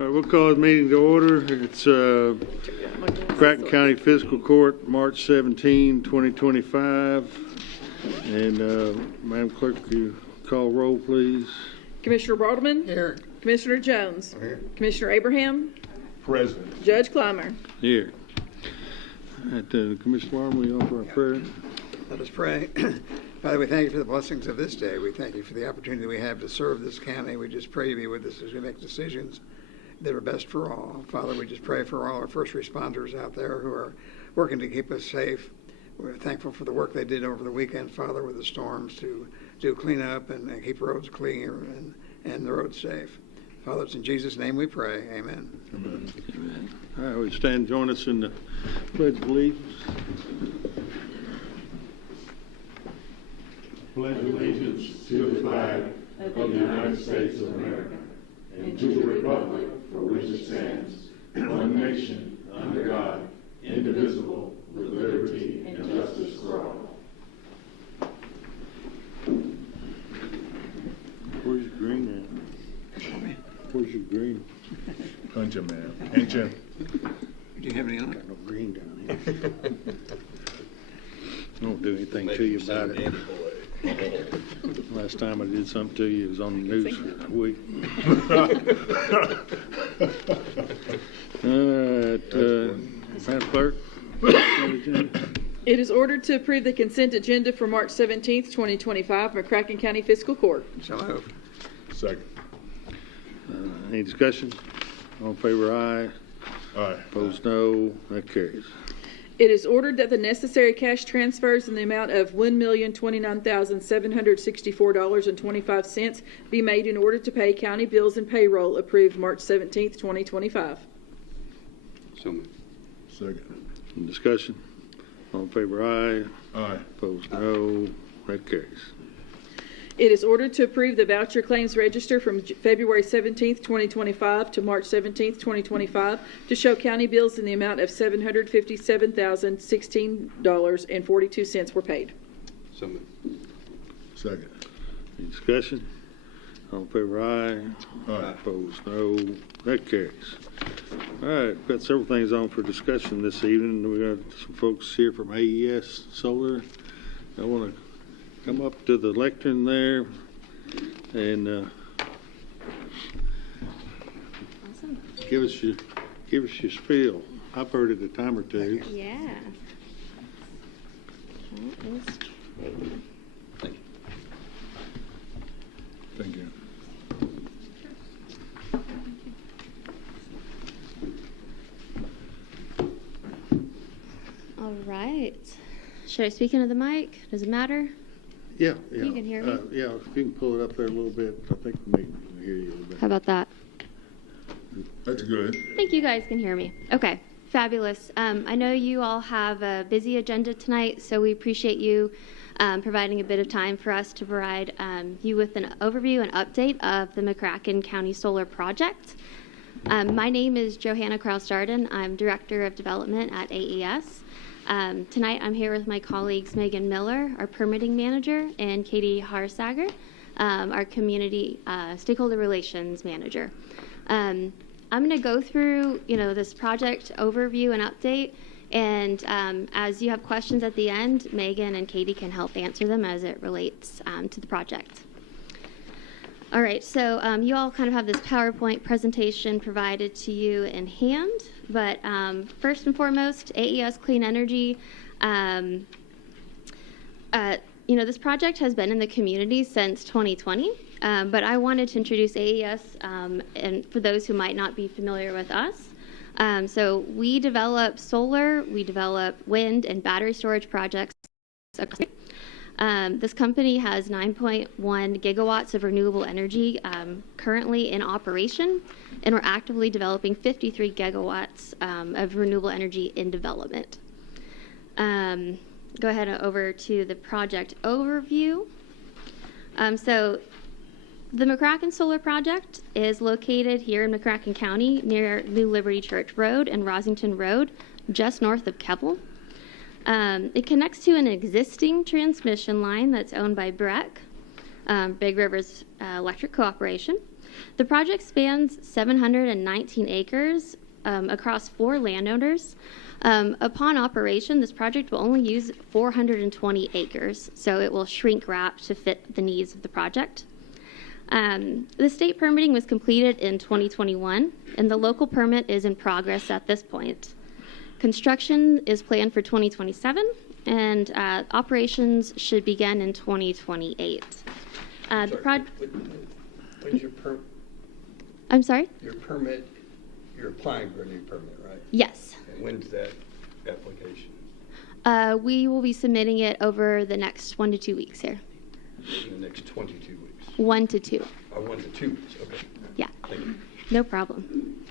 All right, we'll call the meeting to order. It's McCracken County Fiscal Court, March 17, 2025. And Madam Clerk, you call roll, please. Commissioner Broadman? Here. Commissioner Jones? Here. Commissioner Abraham? Present. Judge Clymer? Here. All right, Commissioner Warren, will you offer our prayer? Let us pray. Father, we thank you for the blessings of this day. We thank you for the opportunity we have to serve this county. We just pray to be with us as we make decisions that are best for all. Father, we just pray for all our first responders out there who are working to keep us safe. We're thankful for the work they did over the weekend, Father, with the storms to do cleanup and keep roads clean and the roads safe. Father, it's in Jesus' name we pray. Amen. Amen. Amen. All right, we stand and join us in the Pledge of Allegiance. Pledge allegiance to the flag of the United States of America and to the republic for which it stands, one nation, under God, indivisible, with liberty and justice for all. Where's your green at? Where's your green? Punch him, man. Ain't you? Do you have any on it? Got no green down here. I won't do anything to you about it. Last time I did something to you, it was on the news for a week. All right, Madam Clerk. It is ordered to approve the consent agenda for March 17th, 2025, McCracken County Fiscal Court. So moved. Second. Any discussion? All in favor, aye. Aye. Opposed, no. That carries. It is ordered that the necessary cash transfers in the amount of $1,029,764.25 be made in order to pay county bills and payroll approved March 17th, 2025. So moved. Second. Any discussion? All in favor, aye. Aye. Opposed, no. That carries. It is ordered to approve the voucher claims register from February 17th, 2025 to March 17th, 2025 to show county bills in the amount of $757,016.42 were paid. So moved. Second. Any discussion? All in favor, aye. Aye. Opposed, no. That carries. All right, we've got several things on for discussion this evening. We got some folks here from AES Solar. I want to come up to the lectern there and Awesome. give us your spiel. I've heard it a time or two. Yeah. That is true. Thank you. All right. Should I speak into the mic? Does it matter? Yeah. You can hear me? Yeah, if you can pull it up there a little bit, I think we can hear you a little bit. How about that? That's good. I think you guys can hear me. Okay, fabulous. I know you all have a busy agenda tonight, so we appreciate you providing a bit of time for us to provide you with an overview and update of the McCracken County Solar Project. My name is Johanna Kraus-Darden. I'm Director of Development at AES. Tonight I'm here with my colleagues Megan Miller, our Permitting Manager, and Katie Harsager, our Community Stakeholder Relations Manager. I'm going to go through, this project overview and update, and as you have questions at the end, Megan and Katie can help answer them as it relates to the project. All right, so you all kind of have this PowerPoint presentation provided to you in hand, but first and foremost, AES Clean Energy, this project has been in the community since 2020, but I wanted to introduce AES, and for those who might not be familiar with us. So we develop solar, we develop wind and battery storage projects. This company has 9.1 gigawatts of renewable energy currently in operation, and we're actively developing 53 gigawatts of renewable energy in development. Go ahead and over to the project overview. So the McCracken Solar Project is located here in McCracken County near New Liberty Church Road and Rosington Road, just north of Keppel. It connects to an existing transmission line that's owned by BREC, Big Rivers Electric Cooperation. The project spans 719 acres across 4 landowners. Upon operation, this project will only use 420 acres, so it will shrink wrap to fit the needs of the project. The state permitting was completed in 2021, and the local permit is in progress at this point. Construction is planned for 2027, and operations should begin in 2028. When's your I'm sorry? Your permit, you're applying for a new permit, right? Yes. And when's that application? We will be submitting it over the next 1 to 2 weeks here. In the next 22 weeks? 1 to 2. 1 to 2 weeks, okay. Yeah, Thank you. no problem.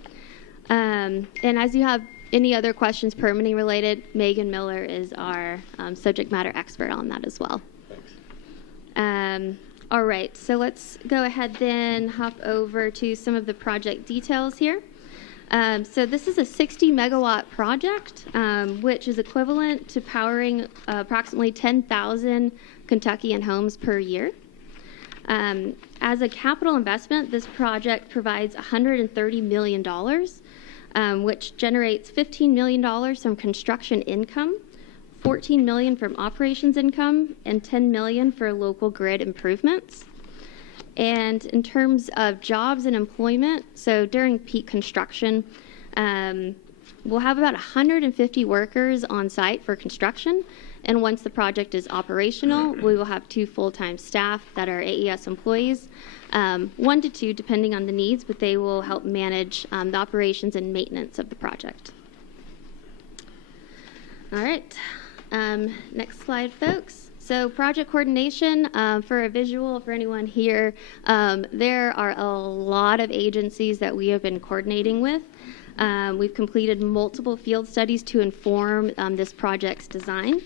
And as you have any other questions permitting related, Megan Miller is our subject matter expert on that as well. Thanks. All right, so let's go ahead then hop over to some of the project details here. So this is a 60 megawatt project, which is equivalent to powering approximately 10,000 Kentuckian homes per year. As a capital investment, this project provides $130 million, which generates $15 million from construction income, $14 million from operations income, and $10 million for local grid improvements. And in terms of jobs and employment, so during peak construction, we'll have about 150 workers on site for construction. And once the project is operational, we will have 2 full-time staff that are AES employees, 1 to 2 depending on the needs, but they will help manage the operations and maintenance of the project. All right, next slide, folks. So project coordination, for a visual for anyone here, there are a lot of agencies that we have been coordinating with. We've completed multiple field studies to inform this project's design.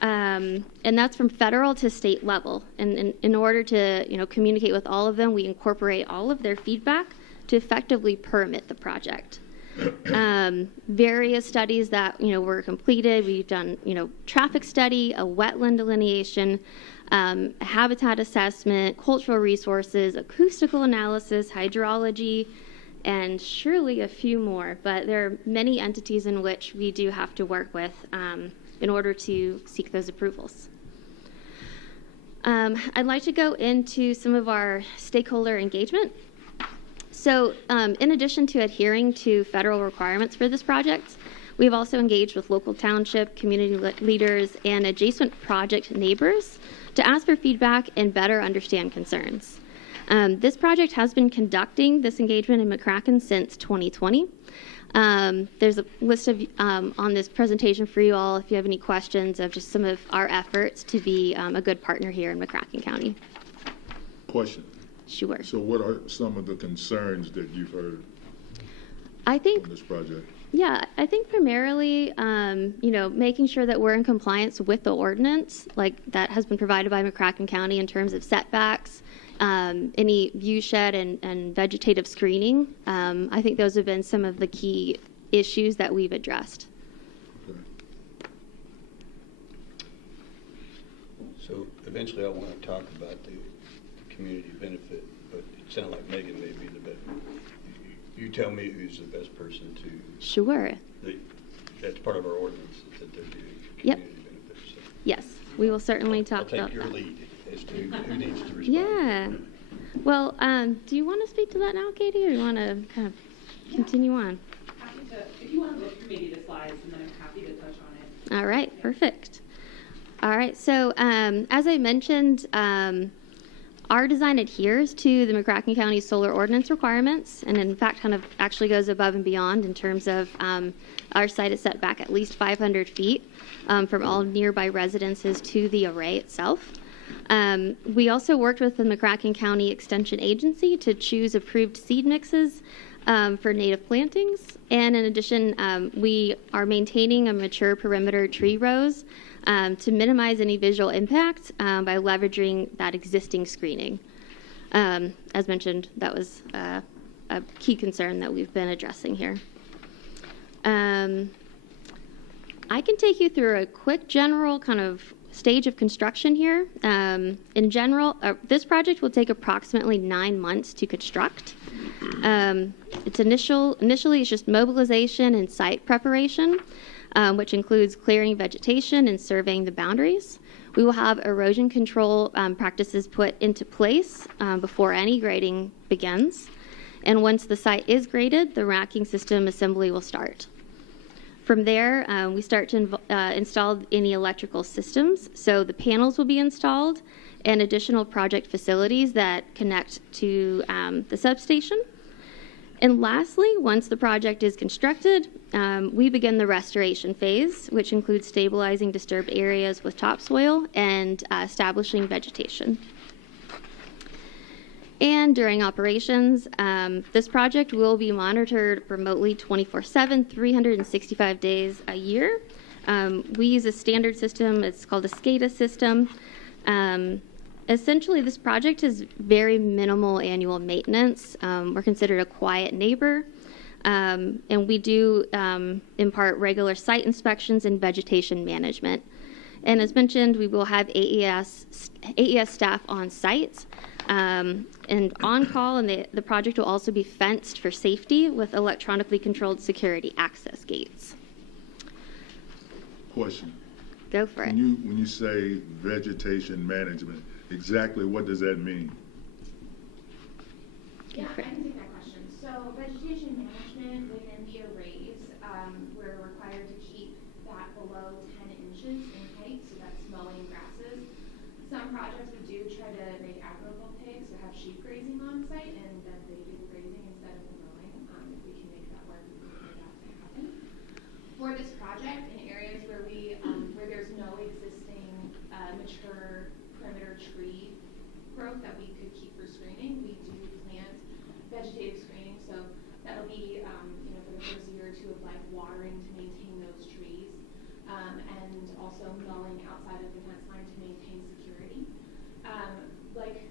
And that's from federal to state level. And in order to communicate with all of them, we incorporate all of their feedback to effectively permit the project. Various studies that were completed. We've done traffic study, a wetland delineation, a habitat assessment, cultural resources, acoustical analysis, hydrology, and surely a few more. But there are many entities in which we do have to work with in order to seek those approvals. I'd like to go into some of our stakeholder engagement. So in addition to adhering to federal requirements for this project, we've also engaged with local township, community leaders, and adjacent project neighbors to ask for feedback and better understand concerns. This project has been conducting this engagement in McCracken since 2020. There's a list of on this presentation for you all if you have any questions of just some of our efforts to be a good partner here in McCracken County. Question. Sure. So what are some of the concerns that you've heard I think on this project? Yeah, I think primarily, making sure that we're in compliance with the ordinance, like that has been provided by McCracken County in terms of setbacks, any view shed and vegetative screening. I think those have been some of the key issues that we've addressed. Okay. So eventually I want to talk about the community benefit, but it sounds like Megan may be the best. You tell me who's the best person to. Sure. That's part of our ordinance that they're doing Yep. community benefits. So Yes, we will certainly talk I'll take about your that. lead as to who needs to respond. Yeah. Well, do you want to speak to that now, Katie, or do you want to kind of continue on? Happy to, if you want to go through maybe the slides, and then I'm happy to touch on it. All right, perfect. All right, so as I mentioned, our design adheres to the McCracken County Solar Ordinance requirements, and in fact kind of actually goes above and beyond in terms of our site is set back at least 500 feet from all nearby residences to the array itself. We also worked with the McCracken County Extension Agency to choose approved seed mixes for native plantings, and in addition, we are maintaining a mature perimeter tree rows to minimize any visual impact by leveraging that existing screening. As mentioned, that was a key concern that we've been addressing here. I can take you through a quick general kind of stage of construction here. In general, this project will take approximately 9 months to construct. Initially, it's just mobilization and site preparation, which includes clearing vegetation and surveying the boundaries. We will have erosion control practices put into place before any grading begins. And once the site is graded, the racking system assembly will start. From there, we start to install any electrical systems. So the panels will be installed and additional project facilities that connect to the substation. And lastly, once the project is constructed, we begin the restoration phase, which includes stabilizing disturbed areas with topsoil and establishing vegetation. And during operations, this project will be monitored remotely 24/7, 365 days a year. We use a standard system. It's called a SCADA system. Essentially, this project is very minimal annual maintenance. We're considered a quiet neighbor. And we do impart regular site inspections and vegetation management. And as mentioned, we will have AES staff on site and on call, and the project will also be fenced for safety with electronically controlled security access gates. Question. Go for it. When you say vegetation management, exactly what does that mean? Yeah, I can take that question. So vegetation management within the arrays, we're required to keep that below 10 inches in height, so that's mowing grasses. Some projects we do try to make agricultural pigs or have sheep grazing on site, and then they do the grazing instead of the mowing. If we can make that work, we can make that to happen. For this project, in areas where where there's no existing mature perimeter tree growth that we could keep for screening, we do plant vegetative screening. So that'll be, for the first year or two of like watering to maintain those trees, and also mowing outside of the fence line to maintain security. Like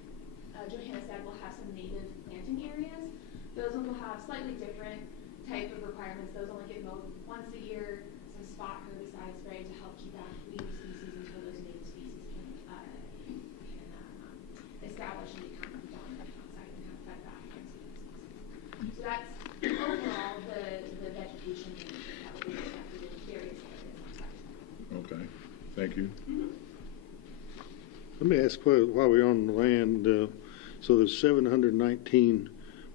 Johanna said, we'll have some native planting areas. Those ones will have slightly different type of requirements. Those only get mowed once a year. Some spot herbicide spray to help keep back weed species until those native species can establish and become dominant outside and have fed back against the species. So that's overall the vegetation management that will be expected in various areas outside. Okay, thank you. Mm-hmm. Let me ask while we're on the land, so there's 719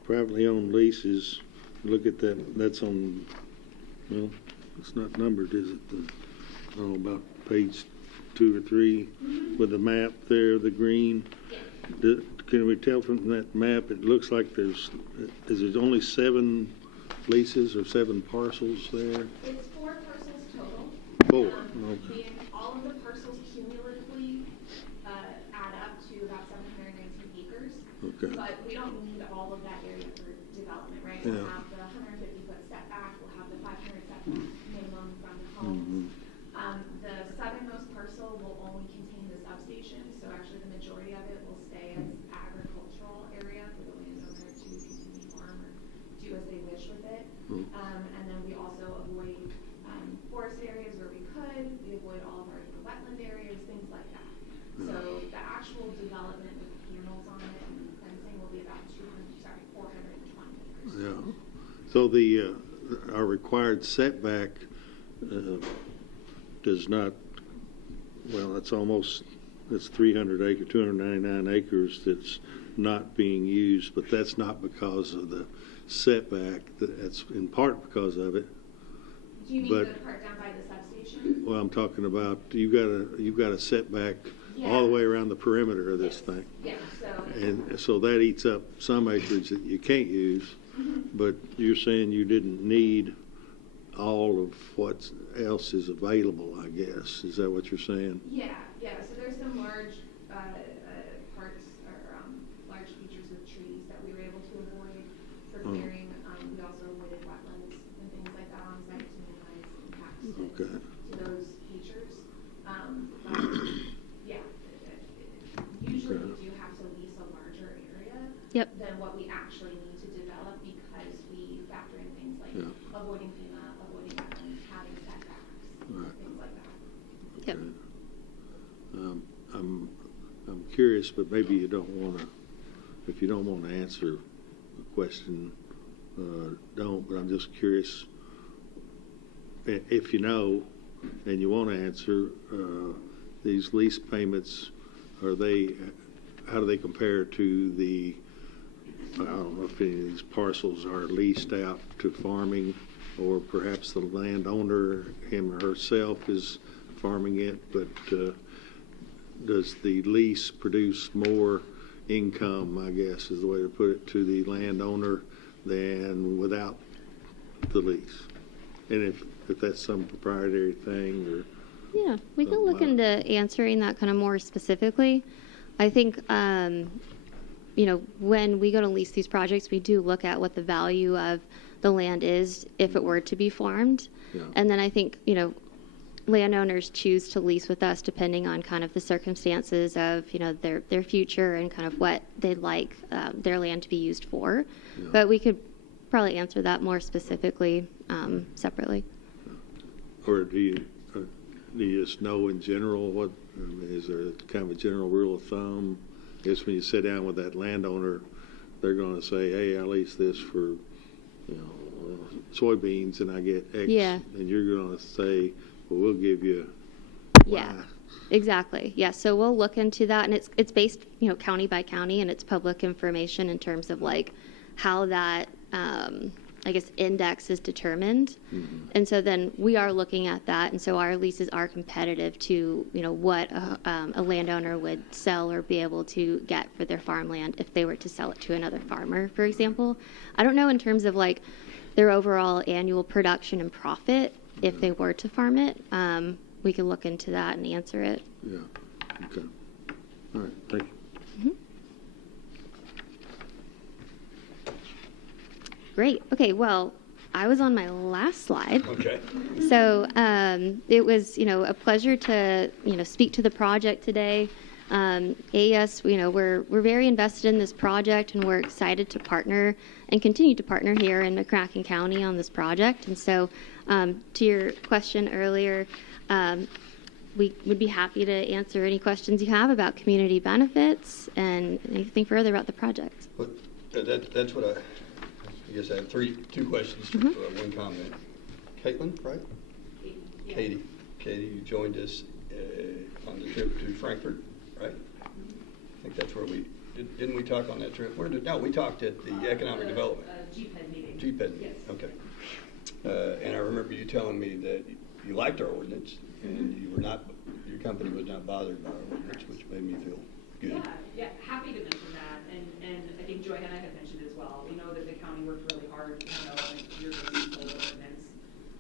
privately owned leases. Look at that, that's on, well, it's not numbered, is it? I don't know, about page 2 or 3 with the map there, the green. Can we tell from that map, it looks like is there only 7 leases or 7 parcels there? It's 4 parcels total. 4, okay. All of the parcels cumulatively add up to about 719 acres. Okay. But we don't need all of that area for development, right? Yeah. We'll have the 150-foot setback, we'll have the 500 setback minimum from the homes. The southernmost parcel will only contain the substation, so actually the majority of it will stay as agricultural area for the landowner to continue farm or do as they wish with it. And then we also avoid forest areas where we could. We avoid all of our wetland areas, things like that. So the actual development with panels on it and fencing will be about 420 acres. Yeah. So our required setback does not, well, that's 300 acres, 299 acres that's not being used, but that's not because of the setback. That's in part because of it. Do you mean the part down by the substation? Well, I'm talking about you've got a setback all the way around the perimeter of this thing. Yeah. And so that eats up some acreage that you can't use, but you're saying you didn't need all of what else is available, I guess. Is that what you're saying? Yeah. So there's some large parts or large features of trees that we were able to avoid for clearing. We also avoided wetlands and things like that on site to minimize impacts to those features. But yeah, usually we do have to lease a larger area than what we actually need to develop because we factor in things like avoiding FEMA, avoiding wetlands, having setbacks, things like that. Yep. curious, but maybe you don't want to, if you don't want to answer the question, don't, but I'm just curious, if you know and you want to answer, these lease payments, how do they compare to the, I don't know if any of these parcels are leased out to farming, or perhaps the landowner, him or herself, is farming it, but does the lease produce more income, I guess is the way to put it, to the landowner than without the lease? And if that's some proprietary thing, or Yeah, we can look into answering that kind of more specifically. I think, when we go to lease these projects, we do look at what the value of the land is if it were to be farmed. Yeah. And then I think, landowners choose to lease with us depending on kind of the circumstances of, their future and kind of what they'd like their land to be used for. Yeah. But we could probably answer that more specifically separately. or do you just know in general what, is there kind of a general rule of thumb? I guess when you sit down with that landowner, they're going to say, hey, I lease this for, soybeans and I get X. Yeah. And you're going to say, well, we'll give you Yeah, Y. exactly. Yeah, so we'll look into that, and it's based, county by county, and it's public information in terms of like how that, index is determined. Mm-hmm. And so then we are looking at that, and so our leases are competitive to, what a landowner would sell or be able to get for their farmland if they were to sell it to another farmer, for example. I don't know in terms of like their overall annual production and profit if they were to farm it. We can look into that and answer it. Yeah, okay. All right, thank you. Great. Okay, well, I was on my last slide. Okay. So it was, a pleasure to, speak to the project today. AES, we're very invested in this project, and we're excited to partner and continue to partner here in McCracken County on this project. And so to your question earlier, we would be happy to answer any questions you have about community benefits and anything further about the project. Well, that's what I guess I have two questions, one comment. Caitlin, right? Yeah. Katie, you joined us on the trip to Frankfurt, right? I think that's where didn't we talk on that trip? We talked at the Economic Development. GPED meeting. GPED, Yes. Okay. And I remember you telling me that you liked our ordinance, and your company was not bothered by our ordinance, which made me feel good. Yeah, happy to mention that, and I think Joanna had mentioned as well. We know that the county worked really hard to develop your solar ordinance,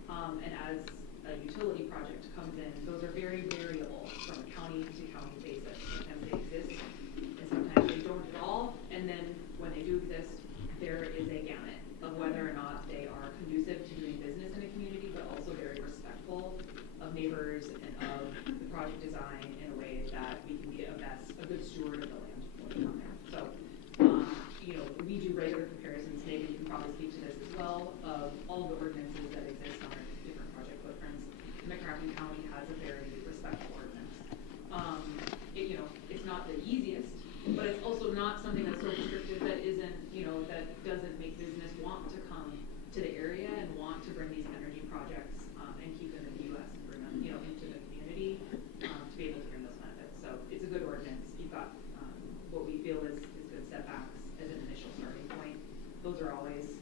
and as a utility project comes in, those are very variable from a county to county basis. Sometimes they exist, and sometimes they don't at all, and then when they do exist, there is a gamut of whether or not they are conducive to doing business in a community, but also very respectful of neighbors and of the project design in a way that we can be a good steward of the land on there. So, we do regular comparisons. Megan, you can probably speak to this as well, of all the ordinances that exist on our different project footprints. McCracken County has a very respectful ordinance. It's not the easiest, but it's also not something that's so restrictive that isn't, that doesn't make business want to come to the area and want to bring these energy projects and keep them in the U.S. and bring them, into the community to be able to bring those benefits. So it's a good ordinance. You've got what we feel is good setbacks as an initial starting point. Those are always,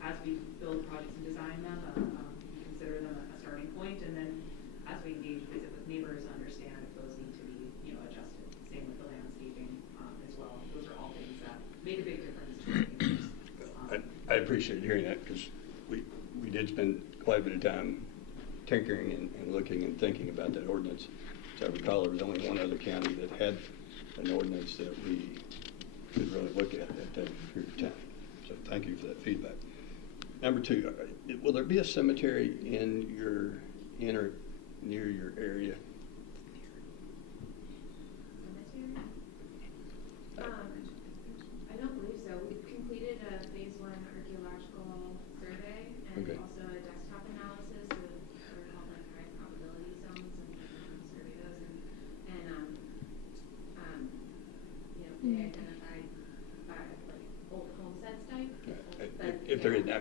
as we build projects and design them, we consider them a starting point, and then as we engage, visit with neighbors, understand if those need to be, adjusted. Same with the landscaping as well. Those are all things that make a big difference to our neighbors. I appreciate hearing that, because we did spend quite a bit of time tinkering and looking and thinking about that ordinance. As I recall, there was only one other county that had an ordinance that we could really look at that period of time. So thank you for that feedback. Number two, will there be a cemetery in or near your area? I don't believe so. We've completed a phase 1 archaeological survey and Okay. also a desktop analysis for all the high probability zones and survey those. And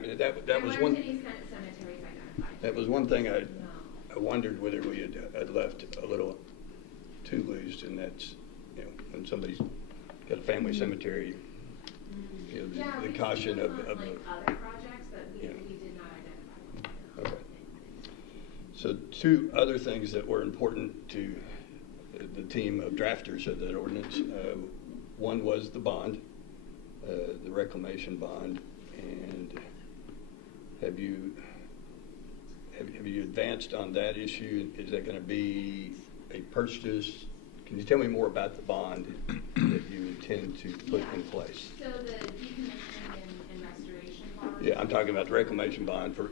mean, There that was weren't one, any cemeteries identified. that was one thing I No. wondered whether we had left a little too loose, and that's, you know, when somebody's got a family cemetery, you know, Yeah, the we caution still of, want, like, other projects, but Yeah. we did not identify one. Okay. So two other things that were important to the team of drafters of that ordinance. One was the bond, the reclamation bond, and have you advanced on that issue? Is that going to be a purchase? Can you tell me more about the bond that you intend to put in place? So the decommissioning and restoration bond? Yeah, I'm talking about the reclamation bond for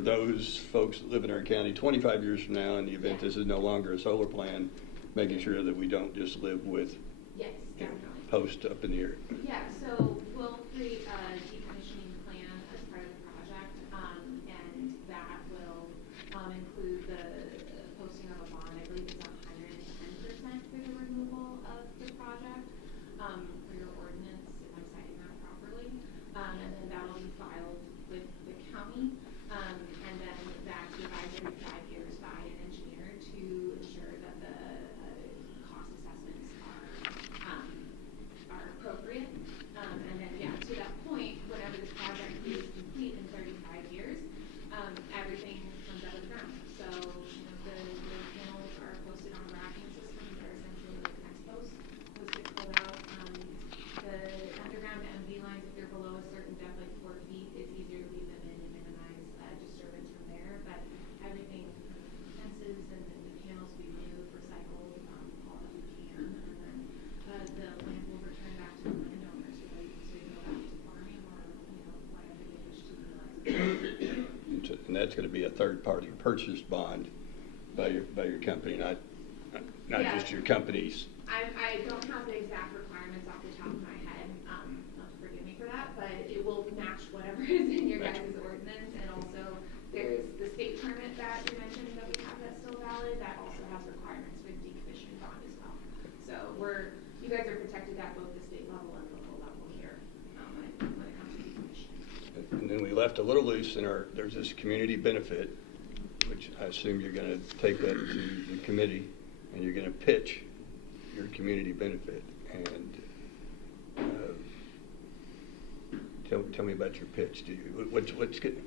those folks that live in our county 25 years from now, in the event this is no longer a solar plan, making sure that we don't just live with, Yes, you know, definitely. posts up in the air. Yeah, so we'll create a decommissioning plan as part of the project, and that will include the posting of a bond. I believe it's 110% for the removal of the project, for your ordinance, if I'm citing that properly. And then that'll be filed with the county, and then that's revised every 5 years by an engineer to ensure that the cost assessments are appropriate. And then, yeah, to that point, whenever this project is complete in 35 years, everything comes out of the ground. So, you know, the panels are posted on racking systems. They're essentially like fence posts. Those get pulled out. The underground MV lines, if they're below a certain depth, like 4 feet, it's easier to leave them in and minimize disturbance from there. But everything, fences and the panels will be removed, recycled, all that we can. And then the land will return back to the landowner, so they go back to farming or, you know, whatever they wish to utilize. And that's going to be a third-party purchase bond by your company, not Yeah. just your company's. I don't have the exact requirements off the top of my head, forgive me for that, but it will match whatever is in your Right. guys' ordinance. And also, there's the state permit that you mentioned that we have that's still valid, that also has requirements for the decommissioning bond as well. So you guys are protected at both the state level and local level here, when it comes to decommissioning. And then we left a little loose in there's this community benefit, which I assume you're going to take that to the committee, and you're going to pitch your community benefit. And tell me about your pitch. What's good?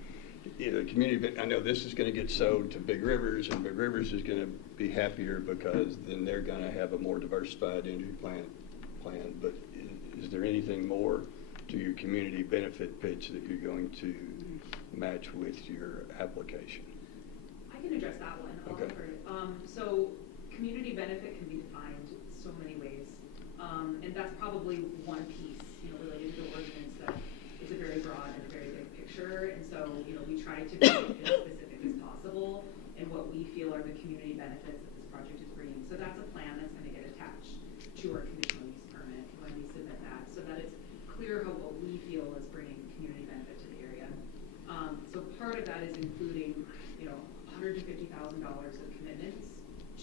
You know, community. I know this is going to get sold to Big Rivers, and Big Rivers is going to be happier because then they're going to have a more diversified energy plan. But is there anything more to your community benefit pitch that you're going to match with your application? I can address that one. Okay. So community benefit can be defined so many ways. And that's probably one piece, you know, related to the ordinance, that it's a very broad and a very big picture. And so, you know, we try to be as specific as possible in what we feel are the community benefits that this project is bringing. So that's a plan that's going to get attached to our conditional use permit when we submit that, so that it's clear how what we feel is bringing community benefit to the area. So part of that is including, you know, $150,000 of commitments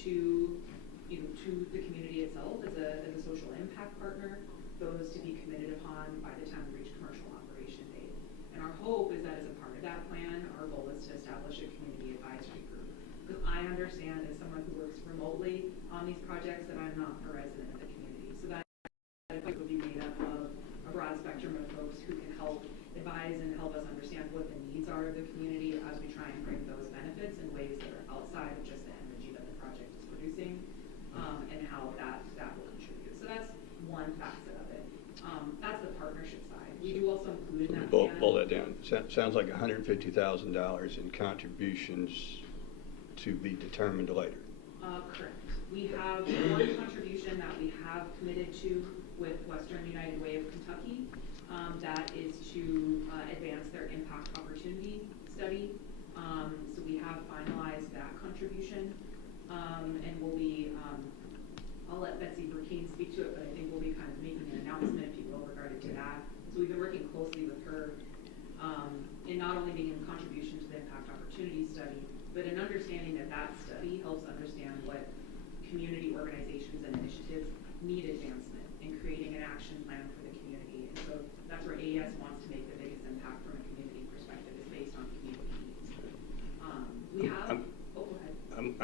to the community itself as a social impact partner, those to be committed upon by the time we reach commercial operation date. And our hope is that as a part of that plan, our goal is to establish a community advisory group. Because I understand, as someone who works remotely on these projects, that I'm not a resident of the community. So that advisory will be made up of a broad spectrum of folks who can help advise and help us understand what the needs are of the community as we try and bring those benefits in ways that are outside of just the energy that the project is producing, and how that will contribute. So that's one facet of it. That's the partnership side. We do also include in that plan. Boil that down. Sounds like $150,000 in contributions to be determined later. Correct. We have one contribution that we have committed to with Western United Way of Kentucky. That is to advance their impact opportunity study. So we have finalized that contribution, and we'll be, I'll let Betsy Burkeen speak to it, but I think we'll be kind of making an announcement, if you will, regarding to that. So we've been working closely with her in not only making a contribution to the impact opportunity study, but in understanding that that study helps understand what community organizations and initiatives need advancement in creating an action plan for the community. And so that's where AES wants to make the biggest impact from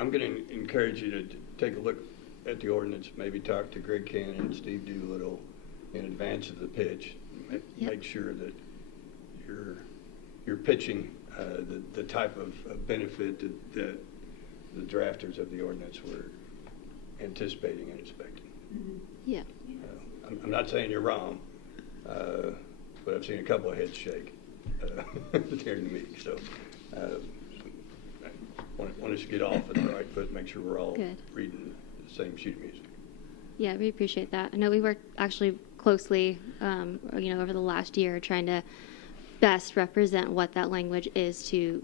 I'm going to encourage you to take a look at the ordinance, maybe talk to Greg Cannon and Steve Doolittle in advance of the pitch. Make sure that you're pitching the type of benefit that the drafters of the ordinance were anticipating and expecting. Yeah. I'm not saying you're wrong, but I've seen a couple of heads shake during the meeting. So I want us to get off at the right foot, make sure we're all reading the same sheet of music. Yeah, we appreciate that. I know we worked actually closely, over the last year trying to best represent what that language is to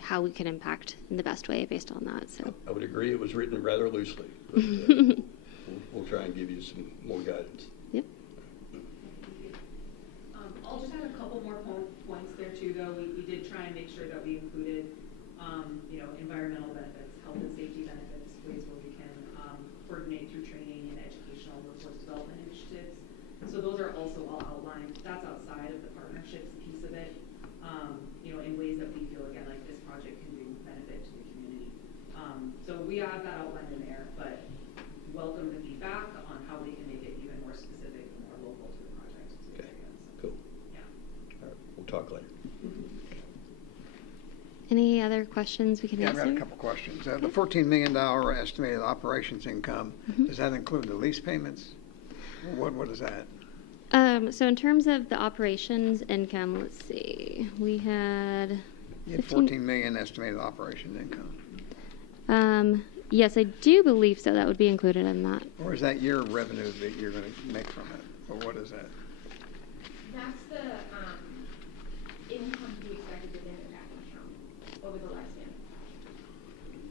how we can impact in the best way based on that. So I would agree it was written rather loosely, but we'll try and give you some more guidance. Yep. I'll just add a couple more points there too, though. We did try and make sure that we included, environmental benefits, health and safety benefits, ways where we can coordinate through training and educational workforce development initiatives. So those are also all outlined. That's outside of the partnerships piece of it, in ways that we feel, again, like this project can bring benefit to the community. So we have that outlined in there, but welcome the feedback on how we can make it even more specific and more local to the project. Okay, cool. Yeah. All right, we'll talk later. Any other questions we can Yeah, answer? I've got a couple questions. The $14 million estimated operations income, does that include the lease payments? What is that? So in terms of the operations income, let's see, we had You had 14 million estimated operations income. Yes, I do believe so. That would be included in that. Or is that your revenue that you're going to make from it? Or what is that? That's the income to be expected within the McCracken account over the lifespan.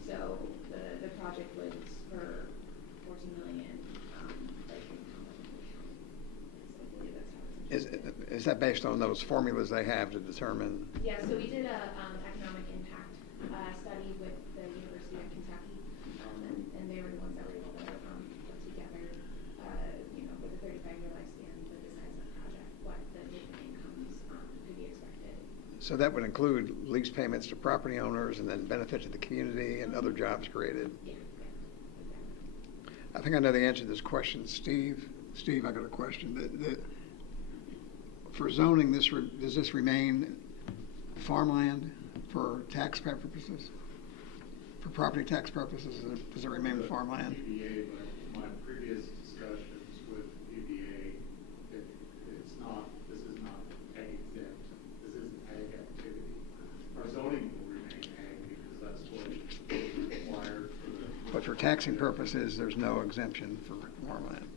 So the project was for 14 million, like income within the account. So I believe that's how it's. Is that based on those formulas they have to determine? Yeah, so we did a economic impact study with the University of Kentucky, and they were the ones that were able to put together, with a 35-year lifespan, the size of the project, what the different incomes could be expected. So that would include lease payments to property owners and then benefit to the community and other jobs created? Yeah, exactly. I think I know the answer to this question. Steve, I got a question. For zoning, does this remain farmland for tax purposes? For property tax purposes, does it remain farmland? EDA, but my previous discussions with EDA, this is not ag exempt. This isn't ag activity. Our zoning will remain ag because that's what is required for the. But for taxing purposes, there's no exemption for farmland.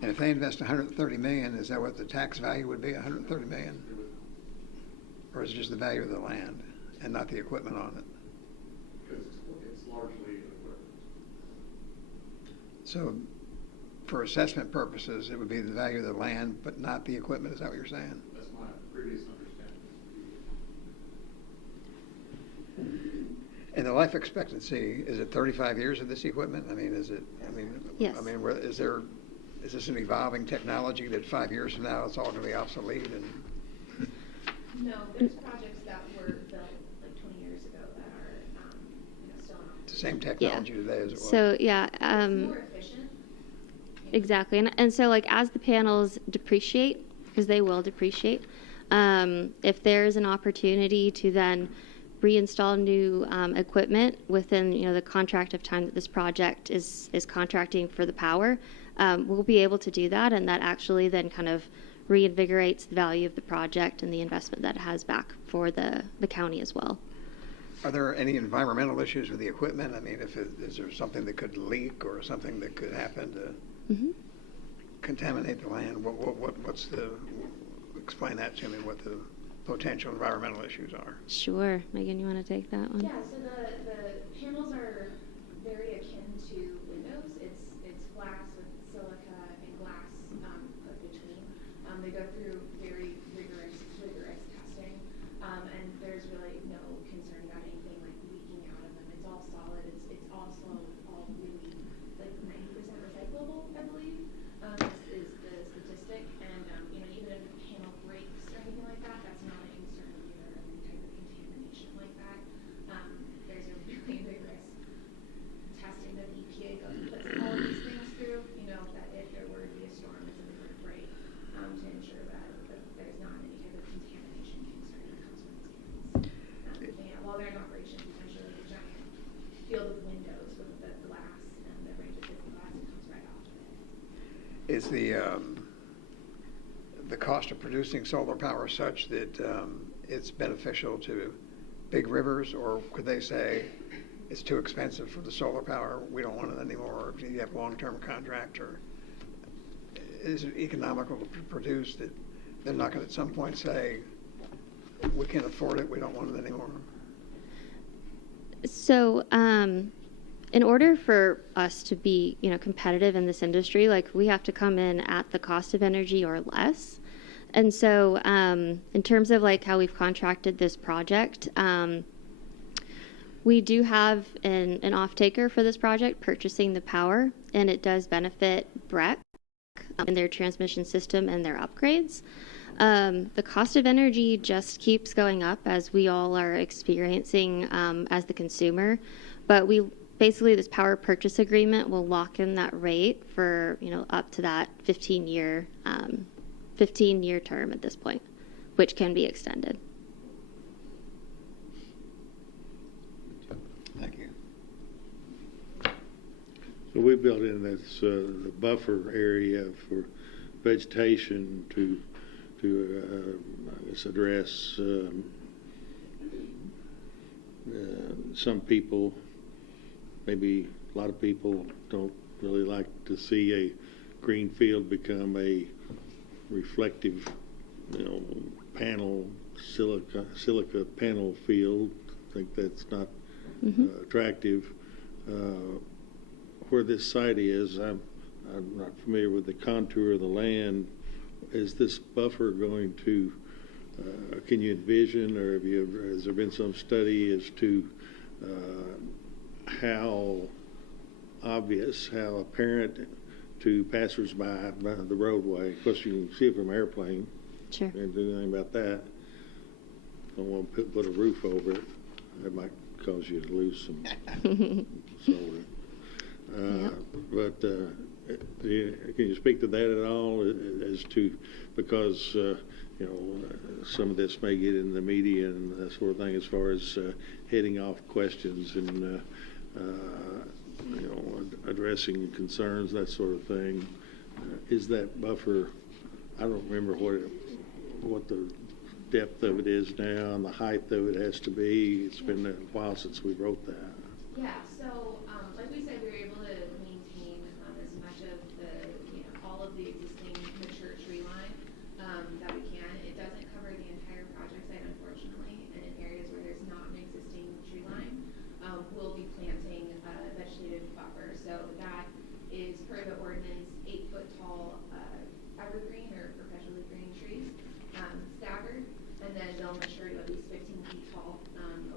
And if they invest $130 million, is that what the tax value would be, $130 million? Or is it just the value of the land and not the equipment on it? Because it's largely equipment. So for assessment purposes, it would be the value of the land, but not the equipment. Is that what you're saying? That's my previous understanding. And the life expectancy, is it 35 years of this equipment? Yes. Is this an evolving technology that 5 years from now it's all going to be obsolete? And No, there's projects that were built like 20 years ago that are still in operation. it's the same technology today as it was. So yeah, It's more efficient. exactly. And so like as the panels depreciate, because they will depreciate, if there's an opportunity to then reinstall new equipment within the contract of time that this project is contracting for the power, we'll be able to do that, and that actually then kind of reinvigorates the value of the project and the investment that it has back for the county as well. Are there any environmental issues with the equipment? I mean, is there something that could leak or something that could happen to contaminate the land? Explain that to me, what the potential environmental issues are. Sure. Megan, you want to take that one? Yeah, so the panels are very akin to windows. It's glass with silica and glass put between. They go through very rigorous testing, and there's really no concern about anything like leaking out of them. It's all solid. It's also all really like 90% recyclable, I believe, is the statistic. And even if the panel breaks or anything like that, that's not a concern either. Any type of contamination like that. is the cost of producing solar power such that it's beneficial to big rivers, or could they say it's too expensive for the solar power, we don't want it anymore, if you have a long-term contract, or is it economical to produce that they're not going to at some point say, we can't afford it, we don't want it anymore? So, in order for us to be, competitive in this industry, like we have to come in at the cost of energy or less. And so, in terms of like how we've contracted this project, we do have an off-taker for this project purchasing the power, and it does benefit BREC in their transmission system and their upgrades. The cost of energy just keeps going up as we all are experiencing as the consumer, but basically this power purchase agreement will lock in that rate for up to that 15-year term at this point, which can be extended. Thank you. So we built in this the buffer area for vegetation to I guess address some people, maybe a lot of people don't really like to see a green field become a reflective, panel, silica panel field. I think that's not attractive. Where this site is, I'm not familiar with the contour of the land. Is this buffer going to, can you envision, or has there been some study as to how obvious, how apparent to passersby by the roadway? Of course, you can see it from an airplane. Sure. Can't do anything about that. Don't want to put a roof over it. That might cause you to lose some solar. Yep. But can you speak to that at all, as to, because some of this may get in the media and that sort of thing, as far as heading off questions and addressing concerns, that sort of thing. Is that buffer? I don't remember what the depth of it is now, and the height of it has to be. It's been a while since we wrote that. Yeah, so like we said, we were able to maintain as much of all of the existing mature tree line that we can. It doesn't cover the entire project site, unfortunately, and in areas where there's not an existing tree line, we'll be planting a vegetative buffer. So that is per the ordinance 8-foot tall evergreen or perpetually green trees, staggered, and then they'll mature to at least 15 feet tall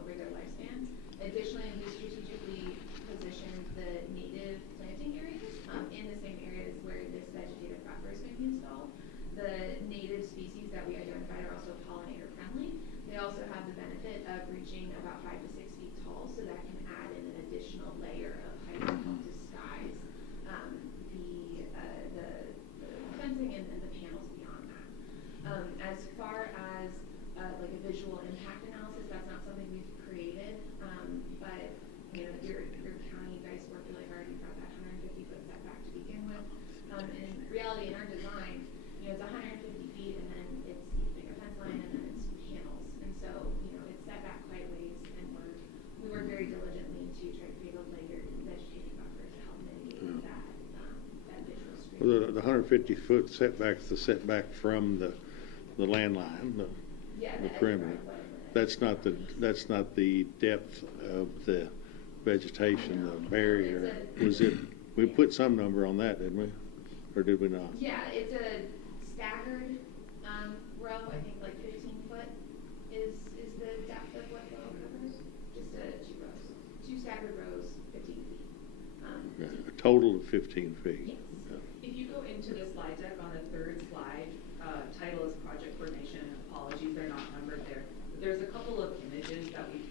over their lifespan. Additionally, we strategically positioned the native planting areas in the same areas where this vegetative buffer is going to be installed. The native species that we identified are also pollinator friendly. They also have the benefit of reaching about 5 to 6 feet tall, so that can add in an additional layer of height to help disguise the fencing and the panels beyond that. As far as like a visual impact analysis, that's not something we've created, but your county, you guys worked really hard. You brought that 150-foot setback to begin with. In reality, in our design, it's 150 feet, and then it's a fence line, and then it's panels, and so it's set back quite ways, and we work very diligently to try to create a layered vegetative buffer to help mitigate that visual screen. Well, the 150-foot setback is the setback from the landline, the perimeter. That's not the depth of the vegetation, the barrier. Was it? We put some number on that, didn't we? Or did we not? Yeah, it's a staggered row. I think like 15 foot is the depth of what the row covers. Just two rows, two staggered rows, 15 feet. A total of 15 feet. Yes. If you go into the slide deck on the third slide, title is project coordination. Apologies, they're not numbered there. There's a couple of images that we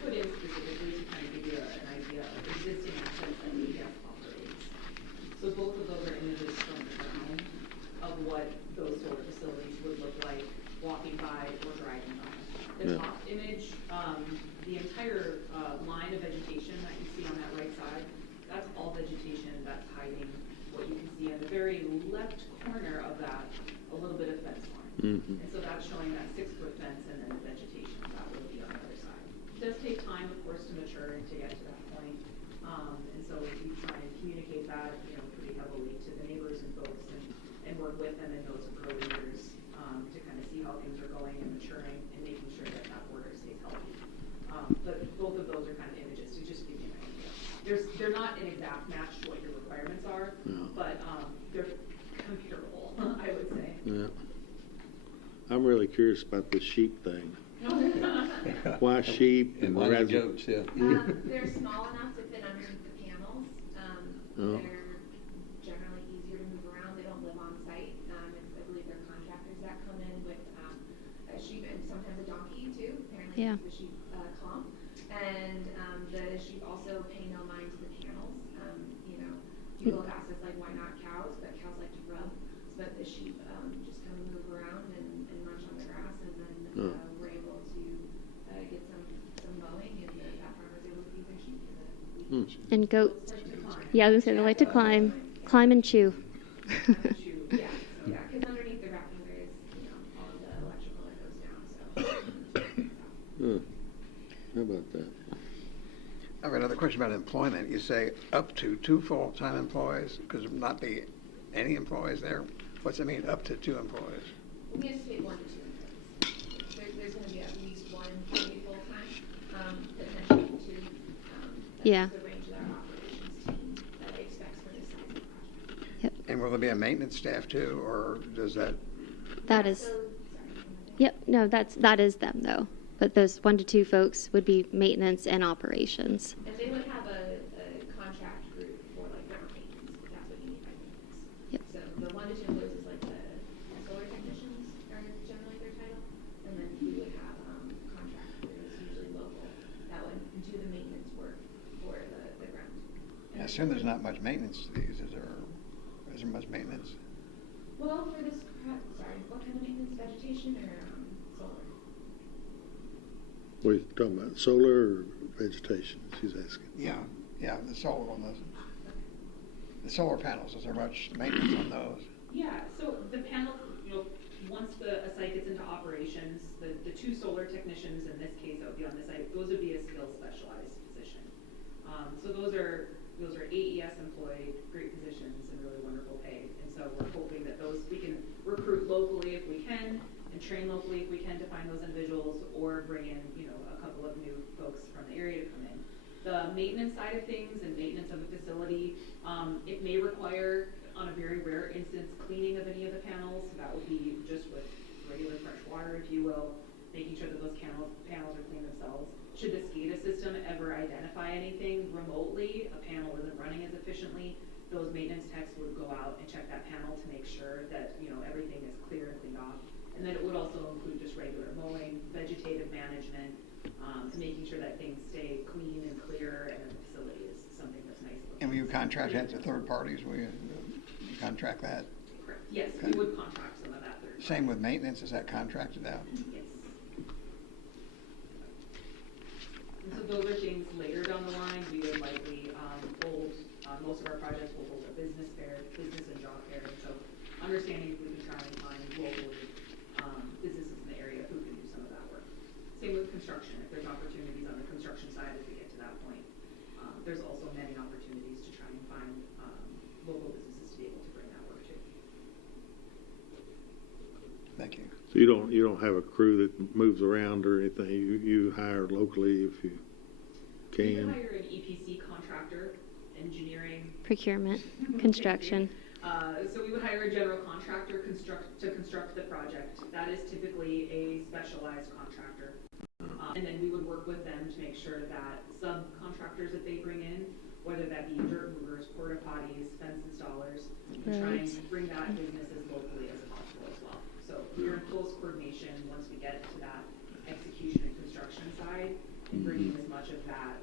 put in specifically to kind of give you an idea of existing assets that AES operates. So both of those are images from the ground of what those solar facilities would look like walking by or driving by. The top image, the entire line of vegetation that you see on that right side, that's all vegetation that's hiding what you can see. And the very left corner of that, a little bit of fence line. Mhm. And so that's showing that 6-foot fence and then the vegetation that will be on the other side. It does take time, of course, to mature and to get to that point. And so we try and communicate that, pretty heavily to the neighbors and folks and work with them in those early years to kind of see how things are going and maturing and making sure that that border stays healthy. But both of those are kind of images to just give you an idea. They're not an exact match to what your requirements are, No. but they're comparable, I would say. Yeah. I'm really curious about the sheep thing. Why sheep? And why not goats, yeah. They're small enough to fit underneath the panels. Oh. They're generally easier to move around. They don't live on site. I believe they're contractors that come in with a sheep and sometimes a donkey too. Apparently Yeah. the sheep clump. And the sheep also pay no mind to the panels. People have asked us like, why not cows? But cows like to rub. But the sheep just kind of move around and munch on the grass, and then we're able to get some mowing, and that farmer's able to feed their sheep. And goats. Like to climb. Yeah, I was going to say they like to climb and chew. Yeah, because underneath the wrapping there is, all of the electrical that goes down. So. How about that? I have another question about employment. You say up to 2 full-time employees, because there not be any employees there. What's it mean, up to 2 employees? We anticipate 1 to 2 employees. There's going to be at least 1 employee full-time, potentially 2. Yeah. That's the range that our operations team expects for this size of project. Yep. And will there be a maintenance staff too, or does that? That is. So, sorry. Yep. No, that is them though. But those 1 to 2 folks would be maintenance and operations. And they would have a contract group for like ground maintenance, if that's what you mean by maintenance. Yep. So the 1 to 2 employees is like the solar technicians are generally their title, and then we would have contract crews, usually local, that would do the maintenance work for the ground. I assume there's not much maintenance to these. Is there much maintenance? Well, for this, sorry, what kind of maintenance? Vegetation or solar? What are you talking about, solar or vegetation, she's asking? Yeah, the solar on the solar panels. Is there much maintenance on those? Yeah, so the panel, once a site gets into operations, the 2 solar technicians in this case that would be on the site, those would be a skill specialized position. So those are AES employed, great positions and really wonderful pay. And so we're hoping that we can recruit locally if we can and train locally if we can to find those individuals, or bring in, a couple of new folks from the area to come in. The maintenance side of things and maintenance of a facility, it may require, on a very rare instance, cleaning of any of the panels. That would be just with regular fresh water, if you will, making sure that those panels are clean themselves. Should the SCADA system ever identify anything remotely, a panel isn't running as efficiently, those maintenance techs would go out and check that panel to make sure that everything is clear and cleaned off. And then it would also include just regular mowing, vegetative management, and making sure that things stay clean and clear, and the facility is something that's nice. And will you contract that to third parties? Will you contract that? Correct. Yes, we would contract some of that third. Same with maintenance. Is that contracted out? Yes. And so those are things later down the line. We would likely hold, most of our projects will hold a business fair, business and job fair. And so understanding if we can try and find locally businesses in the area who can do some of that work. Same with construction. If there's opportunities on the construction side as we get to that point, there's also many opportunities to try and find local businesses to be able to bring that work to. Thank you. So you don't have a crew that moves around or anything. You hire locally if you We can. would hire an EPC contractor, engineering. Procurement, construction. So we would hire a general contractor to construct the project. That is typically a specialized contractor. And then we would work with them to make sure that subcontractors that they bring in, whether that be dirt movers, porta potties, fence installers, and try and bring that business as locally as possible as well. So we're in close coordination once we get to that execution and construction side, and bringing as much of that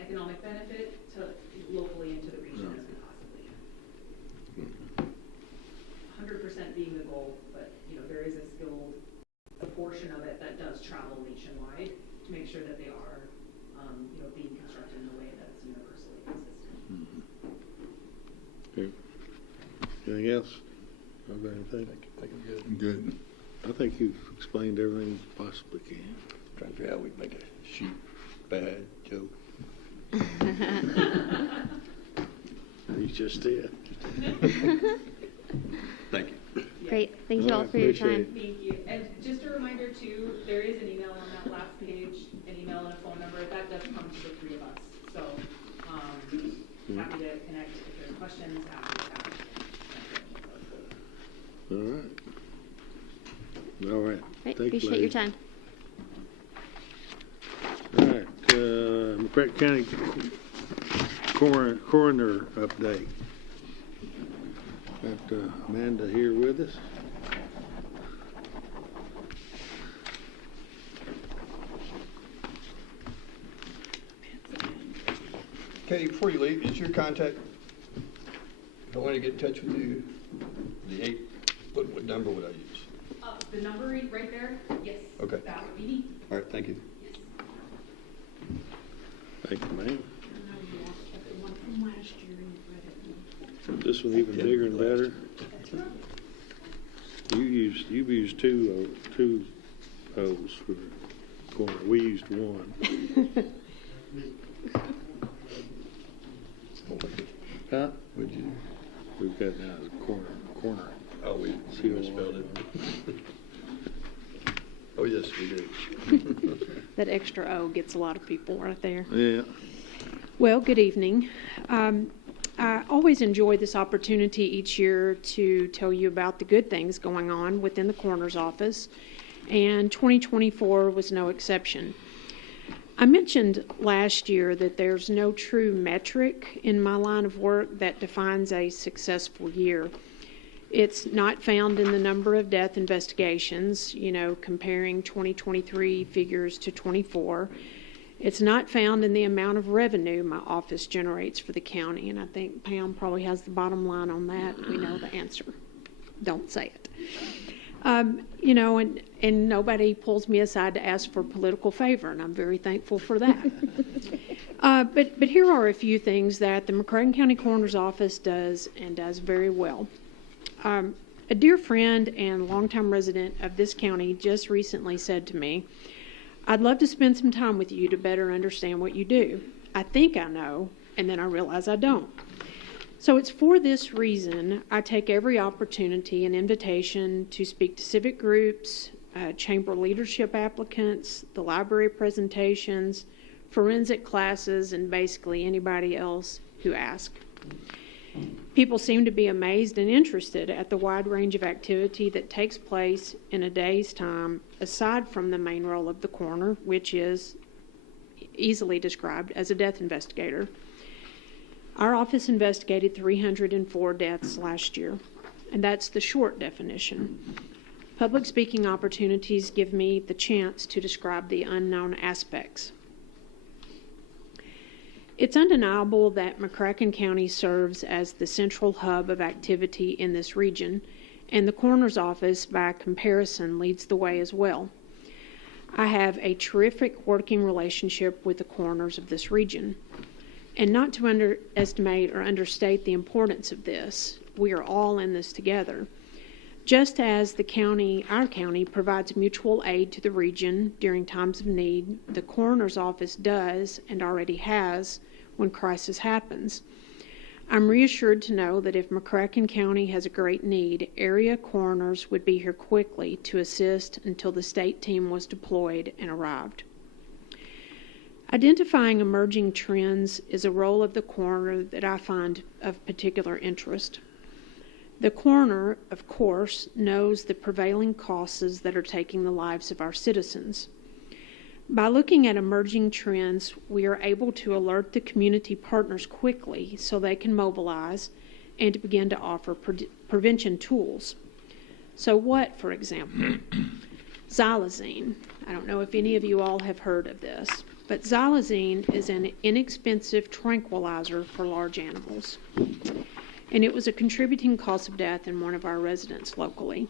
economic benefit to locally into the region as we possibly can. 100% being the goal, but there is a portion of it that does travel nationwide to make sure that they are being constructed in a way that's universally consistent. Okay. Anything else? About anything? I think I'm good. Good. I think you've explained everything you possibly can. Trying to figure out how we can make a sheep bad joke. You just did. Thank you. Great. Thank you all Alright, for your appreciate time. it. Thank you. And just a reminder too, there is an email on that last page, an email and a phone number. That does come to the three of us. So, happy to connect if there's questions, happy to chat. All right. All right. Right. Thank you, Appreciate your ladies. time. All right, McCracken County coroner update. Got Amanda here with us. Katie, before you leave, is your contact, if I want to get in touch with you, what number would I use? The number right there, yes. Okay. That would be me. All right, thank you. Thank you, ma'am. This one even bigger and better. You've used two O's for corner. We used one. Huh? Would you? We've got now a corner. Oh, we See misspelled it. Oh, yes, we did. That extra O gets a lot of people right there. Yeah. Well, good evening. I always enjoy this opportunity each year to tell you about the good things going on within the coroner's office, and 2024 was no exception. I mentioned last year that there's no true metric in my line of work that defines a successful year. It's not found in the number of death investigations, comparing 2023 figures to 24. It's not found in the amount of revenue my office generates for the county, and I think Pam probably has the bottom line on that. We know the answer. Don't say it. And nobody pulls me aside to ask for political favor, and I'm very thankful for that. But here are a few things that the McCracken County Coroner's Office does and does very well. A dear friend and longtime resident of this county just recently said to me, "I'd love to spend some time with you to better understand what you do. I think I know, and then I realize I don't." So it's for this reason I take every opportunity and invitation to speak to civic groups, chamber leadership applicants, the library presentations, forensic classes, and basically anybody else who asks. People seem to be amazed and interested at the wide range of activity that takes place in a day's time, aside from the main role of the coroner, which is easily described as a death investigator. Our office investigated 304 deaths last year, and that's the short definition. Public speaking opportunities give me the chance to describe the unknown aspects. It's undeniable that McCracken County serves as the central hub of activity in this region, and the coroner's office, by comparison, leads the way as well. I have a terrific working relationship with the coroners of this region. And not to underestimate or understate the importance of this, we are all in this together. Just as our county provides mutual aid to the region during times of need, the coroner's office does and already has when crisis happens. I'm reassured to know that if McCracken County has a great need, area coroners would be here quickly to assist until the state team was deployed and arrived. Identifying emerging trends is a role of the coroner that I find of particular interest. The coroner, of course, knows the prevailing causes that are taking the lives of our citizens. By looking at emerging trends, we are able to alert the community partners quickly so they can mobilize and to begin to offer prevention tools. So what, for example? Xylazine. I don't know if any of you all have heard of this, but xylazine is an inexpensive tranquilizer for large animals, and it was a contributing cause of death in one of our residents locally.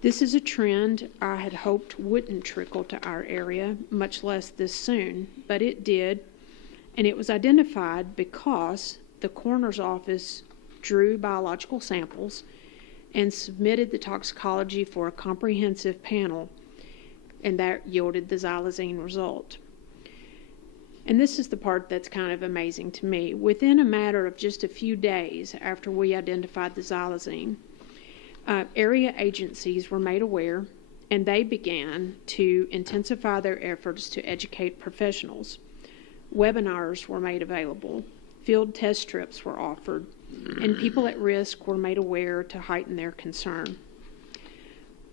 This is a trend I had hoped wouldn't trickle to our area, much less this soon, but it did, and it was identified because the coroner's office drew biological samples, and submitted the toxicology for a comprehensive panel, and that yielded the xylazine result. And this is the part that's kind of amazing to me. Within a matter of just a few days after we identified the xylazine, area agencies were made aware, and they began to intensify their efforts to educate professionals. Webinars were made available, field test strips were offered, and people at risk were made aware to heighten their concern.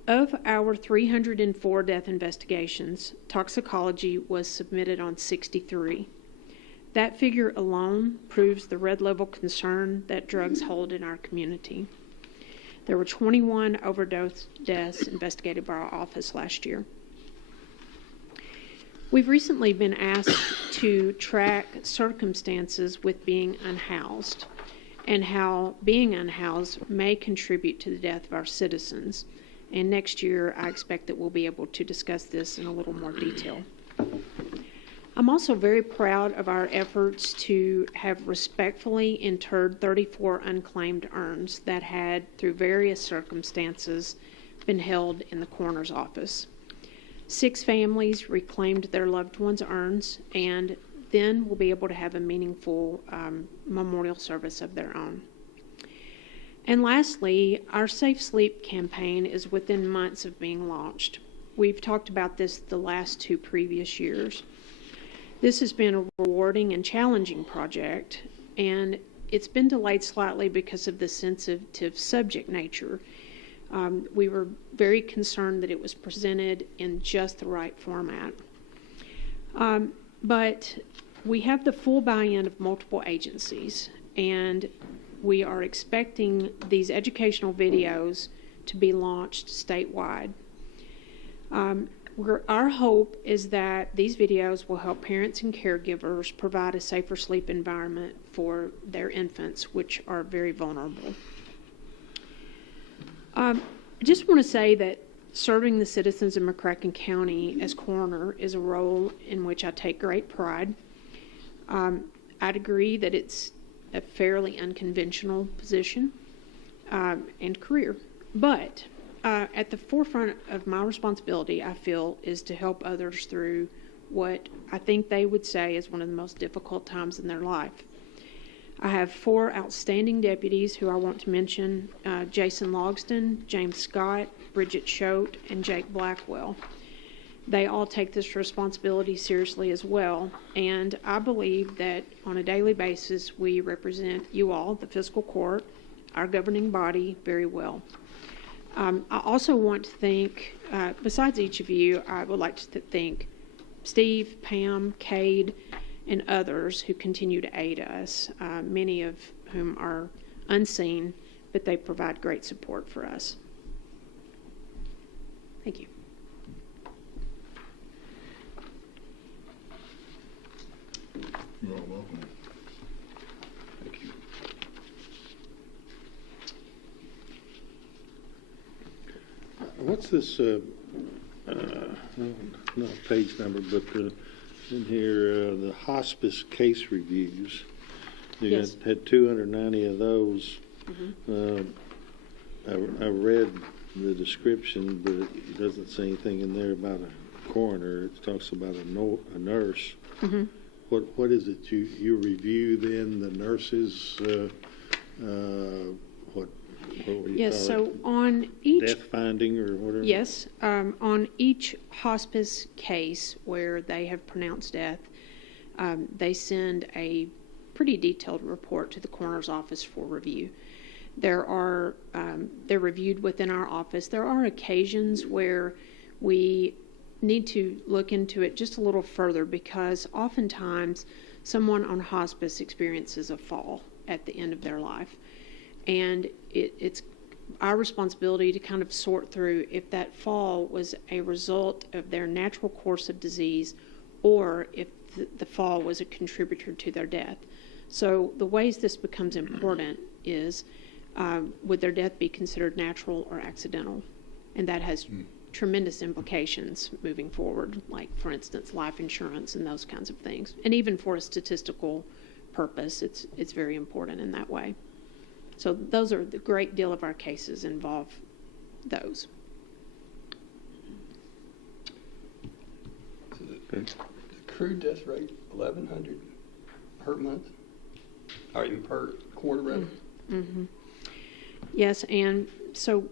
Of our 304 death investigations, toxicology was submitted on 63. That figure alone proves the red level concern that drugs hold in our community. There were 21 overdose deaths investigated by our office last year. We've recently been asked to track circumstances with being unhoused and how being unhoused may contribute to the death of our citizens. And next year, I expect that we'll be able to discuss this in a little more detail. I'm also very proud of our efforts to have respectfully interred 34 unclaimed urns that had, through various circumstances, been held in the coroner's office. 6 families reclaimed their loved ones' urns, and then will be able to have a meaningful memorial service of their own. And lastly, our Safe Sleep campaign is within months of being launched. We've talked about this the last 2 previous years. This has been a rewarding and challenging project, and it's been delayed slightly because of the sensitive subject nature. We were very concerned that it was presented in just the right format. But we have the full buy-in of multiple agencies, and we are expecting these educational videos to be launched statewide. Our hope is that these videos will help parents and caregivers provide a safer sleep environment for their infants, which are very vulnerable. I just want to say that serving the citizens of McCracken County as coroner is a role in which I take great pride. I'd agree that it's a fairly unconventional position and career, but at the forefront of my responsibility, I feel, is to help others through what I think they would say is one of the most difficult times in their life. I have 4 outstanding deputies who I want to mention: Jason Logston, James Scott, Bridget Choate, and Jake Blackwell. They all take this responsibility seriously as well, and I believe that on a daily basis we represent you all, the fiscal court, our governing body, very well. I also want to thank, besides each of you, I would like to thank Steve, Pam, Cade, and others who continue to aid us, many of whom are unseen, but they provide great support for us. Thank you. You are welcome. Thank you. What's this, not a page number, but in here, the hospice case reviews. You Yes. had 290 of those. I read the description, but it doesn't say anything in there about a coroner. It talks about a nurse. What is it you review then? The nurses, what would you Yes, call so it? on each Death finding or whatever? Yes, on each hospice case where they have pronounced death, they send a pretty detailed report to the coroner's office for review. They're reviewed within our office. There are occasions where we need to look into it just a little further, because oftentimes someone on hospice experiences a fall at the end of their life. And it's our responsibility to kind of sort through if that fall was a result of their natural course of disease or if the fall was a contributor to their death. So the ways this becomes important is, would their death be considered natural or accidental? And that has tremendous implications moving forward, like, for instance, life insurance and those kinds of things. And even for a statistical purpose, it's very important in that way. So those are the great deal of our cases involve those. So the crude death rate, 1,100 per month? Or even per quarter, rather? Mm-hmm. Yes, and so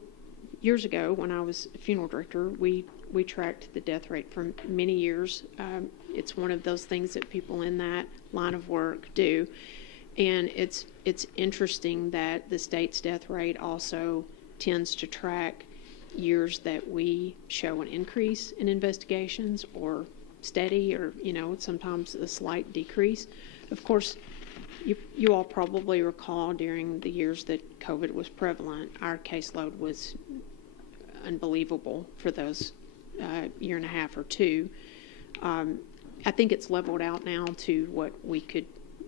years ago, when I was a funeral director, we tracked the death rate for many years. It's one of those things that people in that line of work do. And it's interesting that the state's death rate also tends to track years that we show an increase in investigations or steady or, sometimes a slight decrease. Of course, you all probably recall during the years that COVID was prevalent, our caseload was unbelievable for those year and a half or two. I think it's leveled out now to what we could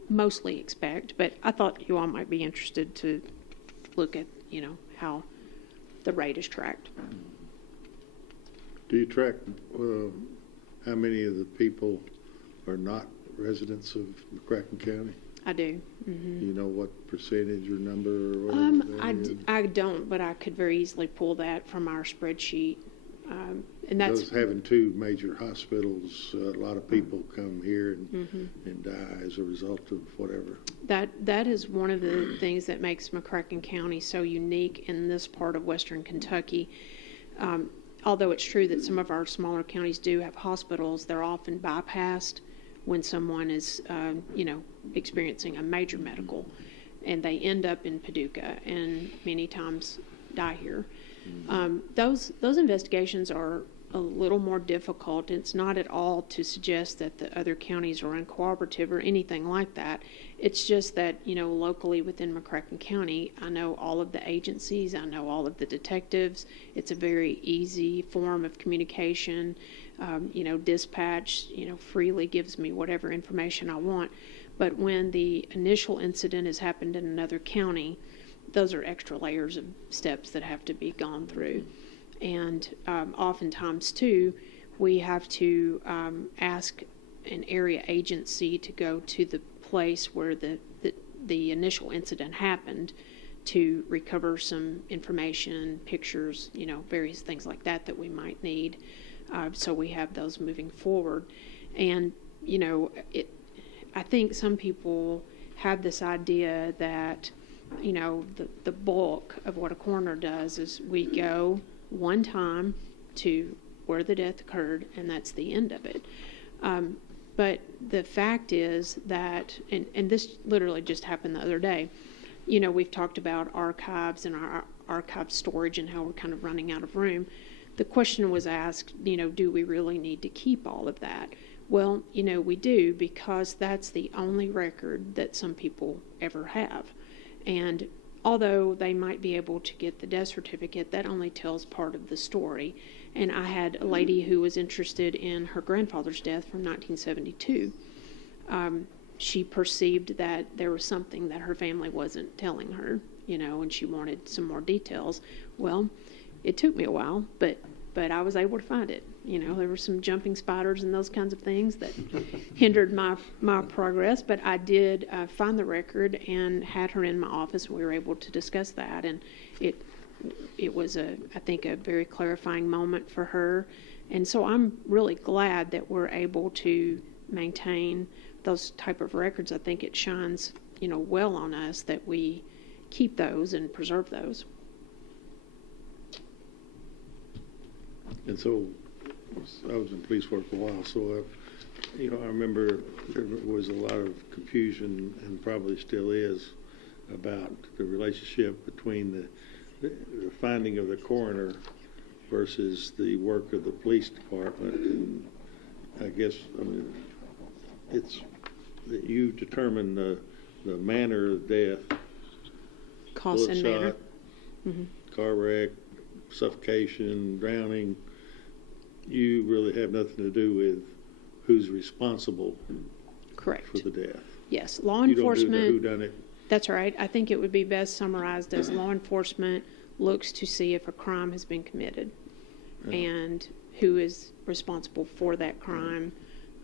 mostly expect, but I thought you all might be interested to look at, how the rate is tracked. Do you track how many of the people are not residents of McCracken County? I do. Mm-hmm. Do you know what percentage or number or whatever? I don't, but I could very easily pull that from our spreadsheet. And that's Those having two major hospitals, a lot of people come here and die as a result of whatever. That is one of the things that makes McCracken County so unique in this part of western Kentucky. Although it's true that some of our smaller counties do have hospitals, they're often bypassed when someone is, experiencing a major medical, and they end up in Paducah and many times die here. Those investigations are a little more difficult. It's not at all to suggest that the other counties are uncooperative or anything like that. It's just that, locally within McCracken County, I know all of the agencies, I know all of the detectives. It's a very easy form of communication. Dispatch, freely gives me whatever information I want. But when the initial incident has happened in another county, those are extra layers of steps that have to be gone through. And oftentimes, too, we have to ask an area agency to go to the place where the initial incident happened to recover some information, pictures, various things like that we might need. So we have those moving forward. And, I think some people have this idea that, the bulk of what a coroner does is we go one time to where the death occurred, and that's the end of it. But the fact is that, and this literally just happened the other day, we've talked about archives and our archive storage and how we're kind of running out of room. The question was asked, do we really need to keep all of that? Well, we do, because that's the only record that some people ever have. And although they might be able to get the death certificate, that only tells part of the story. And I had a lady who was interested in her grandfather's death from 1972. She perceived that there was something that her family wasn't telling her, and she wanted some more details. Well, it took me a while, but I was able to find it. There were some jumping spiders and those kinds of things that hindered my progress, but I did find the record and had her in my office. We were able to discuss that, and it was I think a very clarifying moment for her. And so I'm really glad that we're able to maintain those type of records. I think it shines, well on us that we keep those and preserve those. And so I was in police work a while, so I remember there was a lot of confusion, and probably still is, about the relationship between the finding of the coroner versus the work of the police department. And I guess, it's that you determine the manner of death, Cause and manner. shot, car wreck, suffocation, drowning. You really have nothing to do with who's responsible. Correct. For the death. Yes, law enforcement. You don't do the whodunit. That's right. I think it would be best summarized as law enforcement looks to see if a crime has been committed and who is responsible for that crime,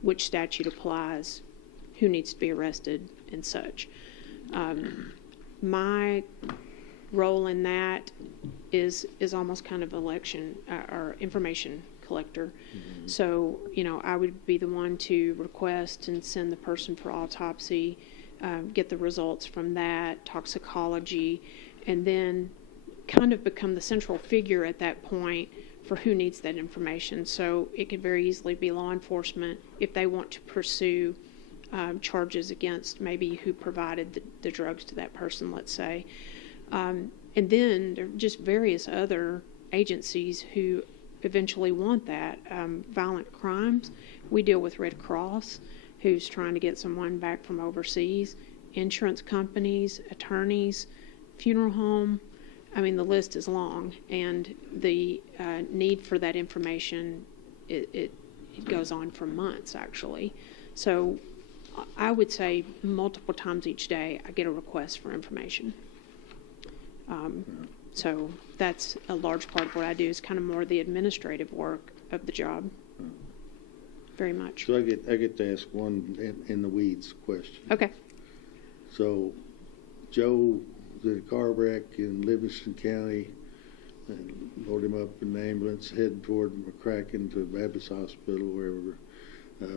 which statute applies, who needs to be arrested, and such. my role in that is almost kind of election or information collector. So, I would be the one to request and send the person for autopsy, get the results from that, toxicology, and then kind of become the central figure at that point for who needs that information. So it could very easily be law enforcement if they want to pursue charges against maybe who provided the drugs to that person, let's say. And then there are just various other agencies who eventually want that. Violent crimes, we deal with Red Cross, who's trying to get someone back from overseas, insurance companies, attorneys, funeral home. I mean, the list is long, and the need for that information, it goes on for months, actually. So I would say multiple times each day I get a request for information. So that's a large part of what I do, is kind of more the administrative work of the job. Very much. So I get to ask one in the weeds question. Okay. So Joe did a car wreck in Livingston County and loaded him up in an ambulance, headed toward McCracken to Baptist Hospital, wherever.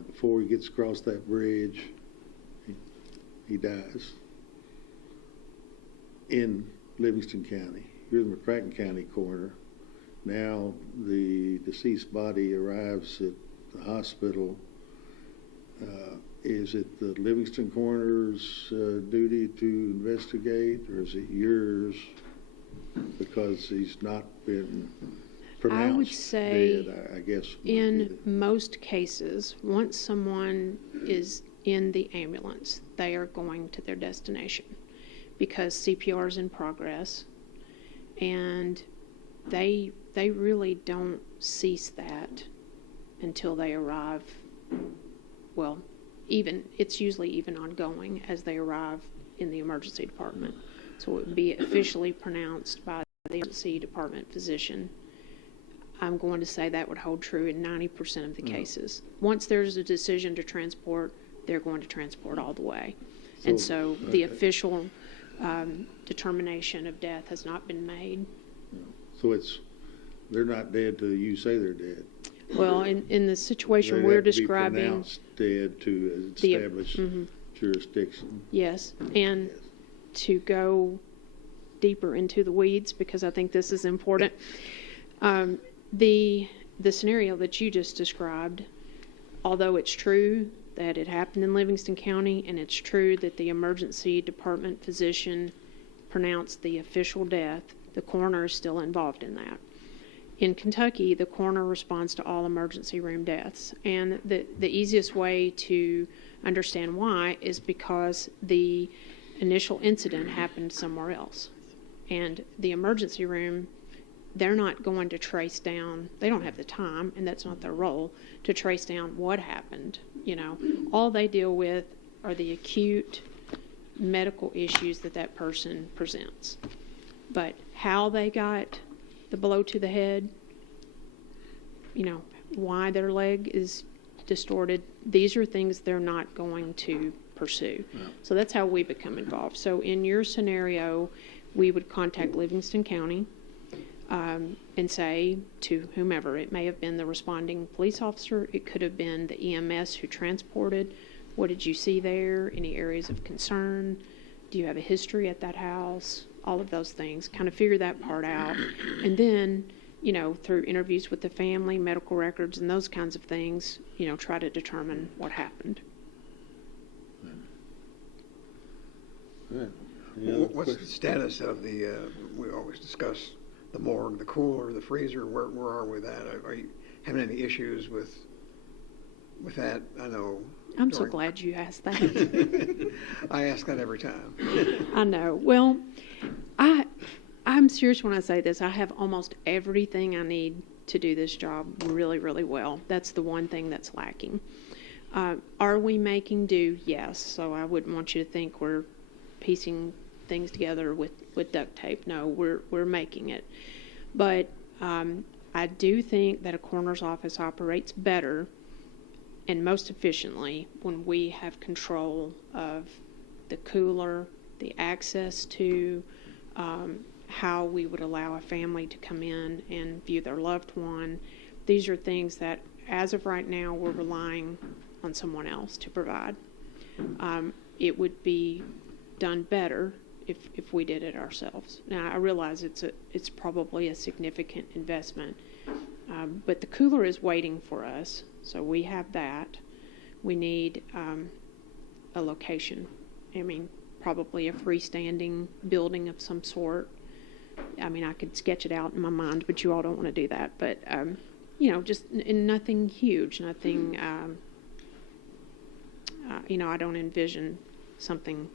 Before he gets across that bridge, he dies in Livingston County. You're the McCracken County coroner. Now the deceased body arrives at the hospital. Is it the Livingston coroner's duty to investigate, or is it yours because he's not been pronounced I would say dead, I guess. in most cases, once someone is in the ambulance, they are going to their destination because CPR is in progress, and they really don't cease that until they arrive. Well, it's usually even ongoing as they arrive in the emergency department. So it would be officially pronounced by the emergency department physician. I'm going to say that would hold true in 90% of the cases. Once there's a decision to transport, they're going to transport all the way. And so the official determination of death has not been made. So they're not dead till you say they're dead. Well, in the situation They we're have to be describing, pronounced dead to establish jurisdiction. yes, and to go deeper into the weeds, because I think this is important. The scenario that you just described, although it's true that it happened in Livingston County, and it's true that the emergency department physician pronounced the official death, the coroner is still involved in that. In Kentucky, the coroner responds to all emergency room deaths, and the easiest way to understand why is because the initial incident happened somewhere else, and the emergency room, they're not going to trace down, they don't have the time, and that's not their role, to trace down what happened. All they deal with are the acute medical issues that person presents. But how they got the blow to the head, why their leg is distorted, these are things they're not going to pursue. Yeah. So that's how we become involved. So in your scenario, we would contact Livingston County and say to whomever, it may have been the responding police officer, it could have been the EMS who transported, what did you see there, any areas of concern, do you have a history at that house, all of those things, kind of figure that part out. And then, through interviews with the family, medical records, and those kinds of things, try to determine what happened. Right. What's the status of we always discuss the morgue, the cooler, the freezer, where are we with that? Are you having any issues with that? I know. I'm so glad you asked that. I ask that every time. I know. Well, I'm serious when I say this. I have almost everything I need to do this job really, really well. That's the one thing that's lacking. Are we making do? Yes. So I wouldn't want you to think we're piecing things together with duct tape. No, we're making it. But I do think that a coroner's office operates better and most efficiently when we have control of the cooler, the access to how we would allow a family to come in and view their loved one. These are things that, as of right now, we're relying on someone else to provide. It would be done better if we did it ourselves. Now, I realize it's probably a significant investment, but the cooler is waiting for us, so we have that. We need a location. I mean, probably a freestanding building of some sort. I mean, I could sketch it out in my mind, but you all don't want to do that. But, you know, just nothing huge, nothing, you know, I don't envision something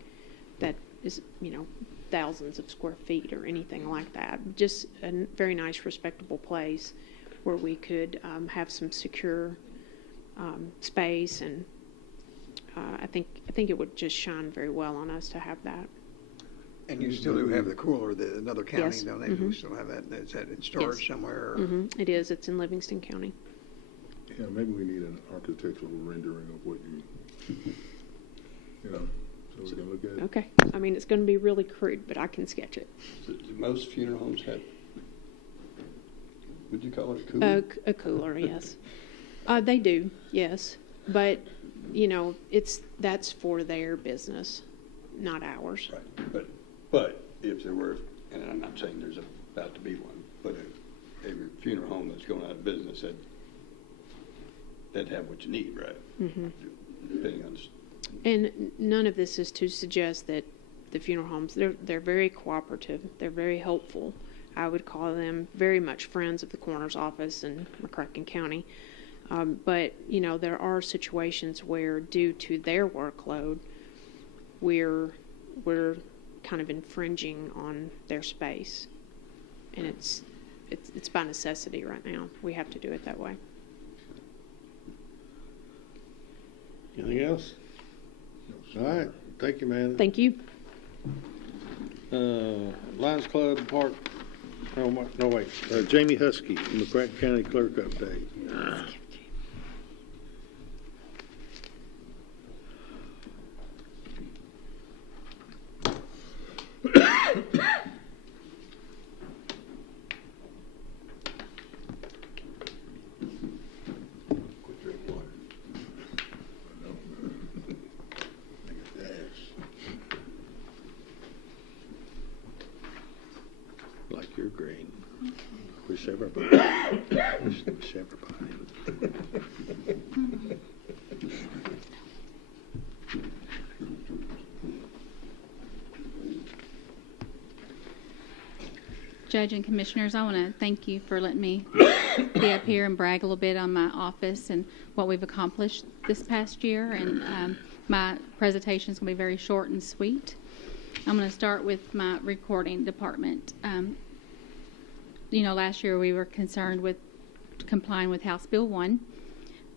that is, you know, thousands of square feet or anything like that. Just a very nice, respectable place where we could have some secure space, and I think it would just shine very well on us to have that. And you still do have the cooler, another county, Yes. don't they? Mm-hmm. We still have that. Is that in storage Yes. somewhere? Or? Mm-hmm. It is. It's in Livingston County. Yeah, maybe we need an architectural rendering of what you know, so we can look at it. Okay. I mean, it's going to be really crude, but I can sketch it. Do most funeral homes have, would you call it a cooler? A cooler, yes. They do, yes. But, you know, that's for their business, not ours. Right, but if there were, and I'm not saying there's about to be one, but a funeral home that's going out of business, that'd have what you need, right? Mm-hmm. Depending on. And none of this is to suggest that the funeral homes, they're very cooperative. They're very helpful. I would call them very much friends of the coroner's office in McCracken County. But, you know, there are situations where, due to their workload, we're kind of infringing on their space. And it's by necessity right now. We have to do it that way. Anything else? All right, thank you, man. Thank you. Lions Club Park, no wait, Jamie Husky, McCracken County Clerk update. Like you're green. Wish everybody. Wish everybody. Judge and Commissioners, I want to thank you for letting me be up here and brag a little bit on my office and what we've accomplished this past year. And my presentation is going to be very short and sweet. I'm going to start with my recording department. You know, last year we were concerned with complying with House Bill 1.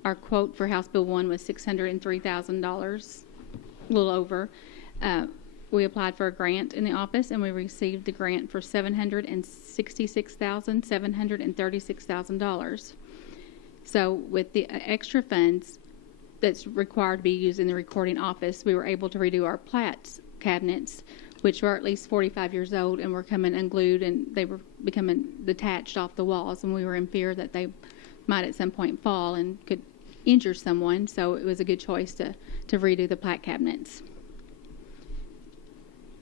Our quote for House Bill 1 was $603,000, a little over. We applied for a grant in the office, and we received the grant for $766,736,000. So with the extra funds that's required to be used in the recording office, we were able to redo our plats cabinets, which were at least 45 years old and were coming unglued, and they were becoming detached off the walls, and we were in fear that they might at some point fall and could injure someone. So it was a good choice to redo the plat cabinets.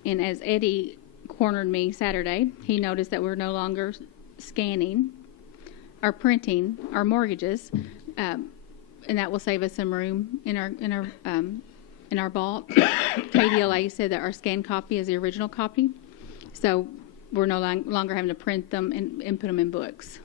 And as Eddie cornered me Saturday, he noticed that we're no longer scanning or printing our mortgages, and that will save us some room in our vault. KDLA said that our scanned copy is the original copy, so we're no longer having to print them and put them in books.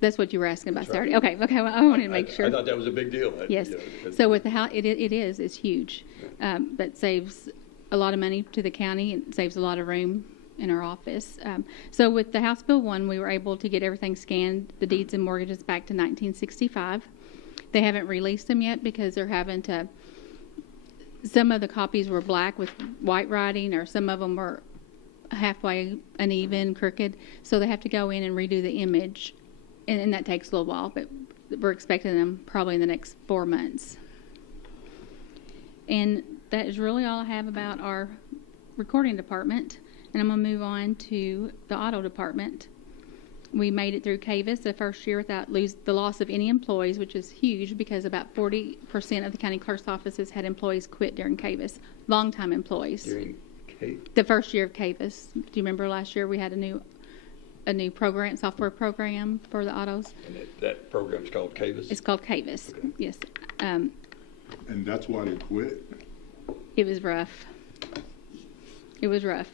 That's what you were asking about Saturday? Okay. Well, I wanted to make sure. I thought that was a big deal. Yes. You know, so with the house, it's huge. That saves a lot of money to the county and saves a lot of room in our office. So with the House Bill 1, we were able to get everything scanned, the deeds and mortgages, back to 1965. They haven't released them yet because they're having to. Some of the copies were black with white writing, or some of them were halfway uneven, crooked. So they have to go in and redo the image. And that takes a little while, but we're expecting them probably in the next 4 months. And that is really all I have about our recording department. And I'm going to move on to the auto department. We made it through CAVIS the first year without the loss of any employees, which is huge because about 40% of the county clerk's offices had employees quit during CAVIS, long-time employees. During The first year of CAVIS. Do you remember last year we had a new program, software program for the autos? And that program's called CAVIS? It's called CAVIS, Okay. yes. And that's why they quit? It was rough. It was rough.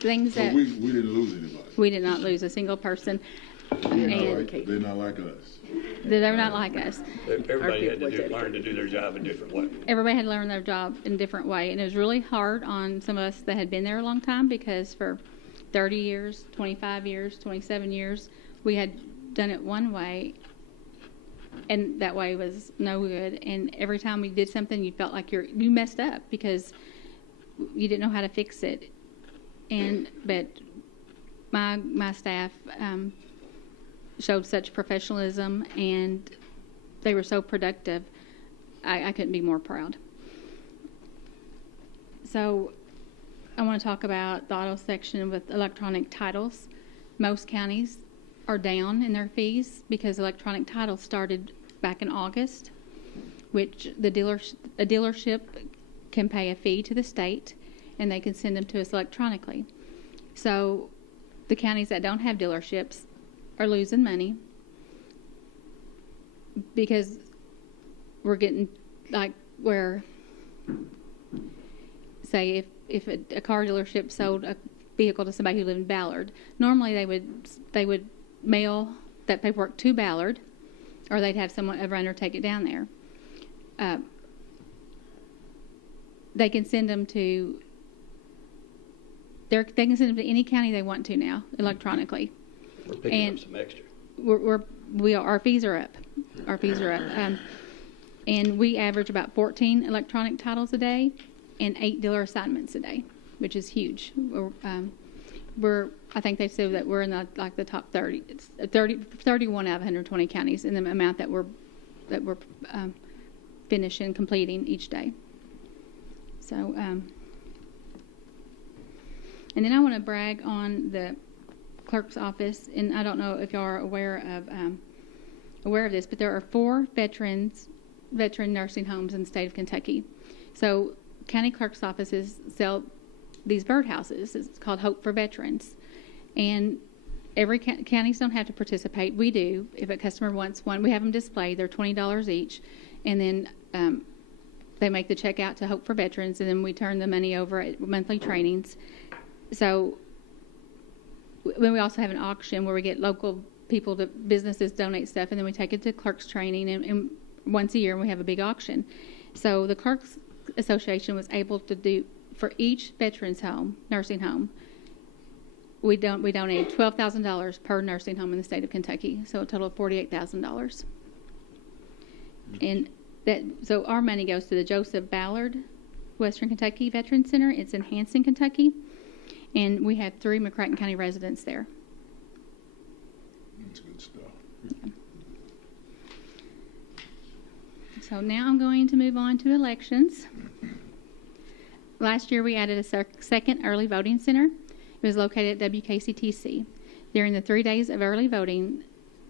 Things So that we didn't lose anybody? we did not lose a single person. They're not And like us? they're not like us. Everybody had to learn to do their job a different way. Everybody had to learn their job in a different way. And it was really hard on some of us that had been there a long time because for 30 years, 25 years, 27 years, we had done it one way, and that way was no good. And every time we did something, you felt like you messed up because you didn't know how to fix it. But my staff showed such professionalism, and they were so productive. I couldn't be more proud. So I want to talk about the auto section with electronic titles. Most counties are down in their fees because electronic titles started back in August, which a dealership can pay a fee to the state, and they can send them to us electronically. So the counties that don't have dealerships are losing money because we're getting like where, say, if a car dealership sold a vehicle to somebody who lived in Ballard, normally they would mail that paperwork to Ballard, or they'd have a runner take it down there. They can send them to. They can send them to any county they want to now electronically. We're picking up some extra. Our fees are up. Our fees are up, and we average about 14 electronic titles a day and 8 dealer assignments a day, which is huge. I think they said that we're in the top 30. It's 31 out of 120 counties in the amount that we're finishing completing each day. So. And then I want to brag on the clerk's office, and I don't know if y'all are aware of this, but there are 4 veteran nursing homes in the state of Kentucky. So county clerk's offices sell these birdhouses. It's called Hope for Veterans, and every counties don't have to participate. We do. If a customer wants one, we have them displayed. They're $20 each, and then they make the check out to Hope for Veterans, and then we turn the money over at monthly trainings. So we also have an auction where we get local businesses donate stuff, and then we take it to clerks training, and once a year we have a big auction. So the Clerks Association was able to do, for each veterans home, nursing home, we donated $12,000 per nursing home in the state of Kentucky, so a total of $48,000. And so our money goes to the Joseph Ballard Western Kentucky Veterans Center. It's in Hanson, Kentucky. And we have 3 McCracken County residents there. That's good stuff. Yeah. So now I'm going to move on to elections. Last year we added a second early voting center. It was located at WKCTC. During the 3 days of early voting,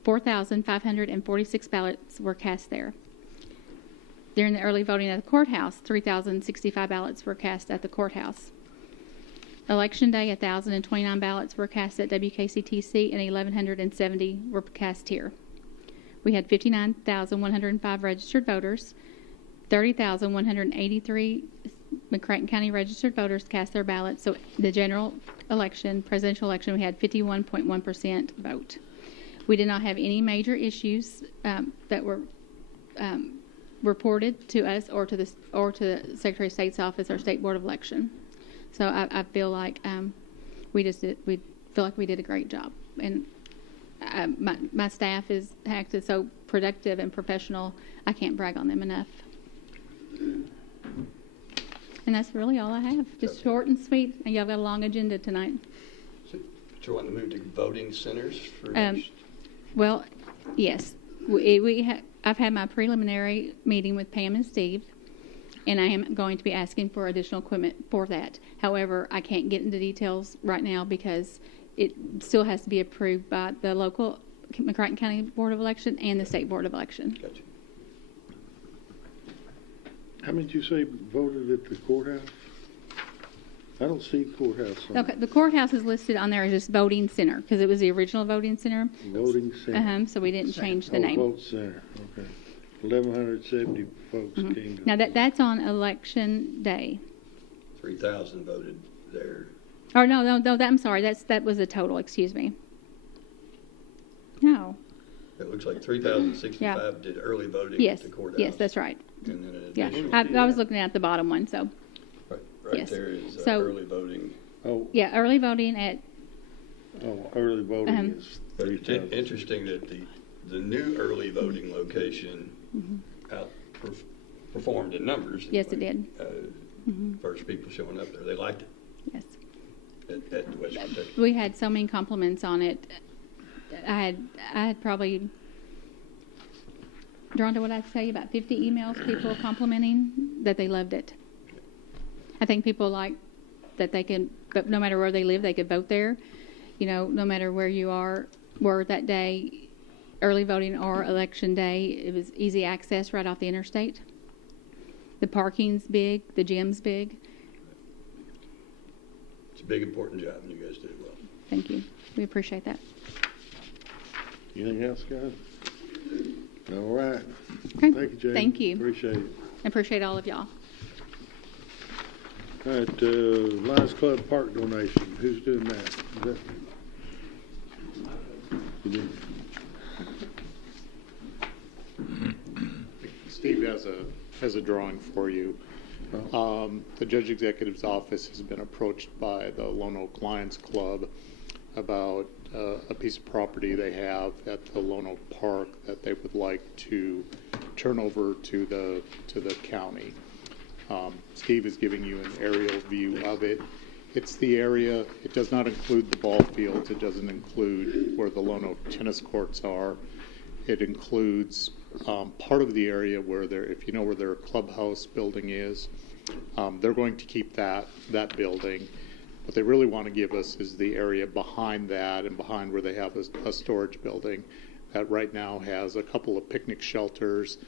4,546 ballots were cast there. During the early voting at the courthouse, 3,065 ballots were cast at the courthouse. Election day, 1,029 ballots were cast at WKCTC and 1,170 were cast here. We had 59,105 registered voters. 30,183 McCracken County registered voters cast their ballots. So the general election, presidential election, we had 51.1% vote. We did not have any major issues that were reported to us or to the Secretary of State's office or State Board of Election. So I feel like we feel like we did a great job, and my staff is acted so productive and professional. I can't brag on them enough. And that's really all I have. Just short and sweet. And y'all got a long agenda tonight. So you want to move to voting centers for next? Well, yes. I've had my preliminary meeting with Pam and Steve, and I am going to be asking for additional equipment for that. However, I can't get into details right now because it still has to be approved by the local McCracken County Board of Election and the State Board of Election. Gotcha. How many did you say voted at the courthouse? I don't see courthouse on Okay, the courthouse is listed on there as just voting center because it was the original voting center. voting center. So we didn't change the Oh, name. vote center, okay. 1,170 folks came to. Now that's on election day. 3,000 voted there. Or no, I'm sorry. That was a total. Excuse me. No. It looks like 3,065 did early voting Yes. at the courthouse. Yes, that's right. And then an Yeah, additional, I was looking at the bottom one. So right yes. there is So- early voting. Oh, yeah, early voting at early voting is But it's 3,000. interesting that the new early voting location outperformed in numbers. Yes, it did. First people showing up there, they liked it yes. at the West Kentucky. We had so many compliments on it. I had probably drawn to what I'd say about 50 emails, people complimenting that they loved it. I think people like that they can, but no matter where they live, they could vote there. You know, no matter where you were that day, early voting or election day, it was easy access right off the interstate. The parking's big, the gym's big. It's a big, important job, and you guys did it well. Thank you. We appreciate that. Anything else, guys? All right. Okay. Thank you, Jane. Thank you. Appreciate it. I appreciate all of y'all. All right, Lions Club Park donation. Who's doing that? Is that you do? Steve has a drawing for you. The Judge Executive's office has been approached by the Lone Oak Lions Club about a piece of property they have at the Lone Oak Park that they would like to turn over to the county. Steve is giving you an aerial view of it. It's the area, it does not include the ball fields, it doesn't include where the Lone Oak tennis courts are. It includes part of the area where if you know where their clubhouse building is, they're going to keep that building. What they really want to give us is the area behind that and behind where they have a storage building that right now has a couple of picnic shelters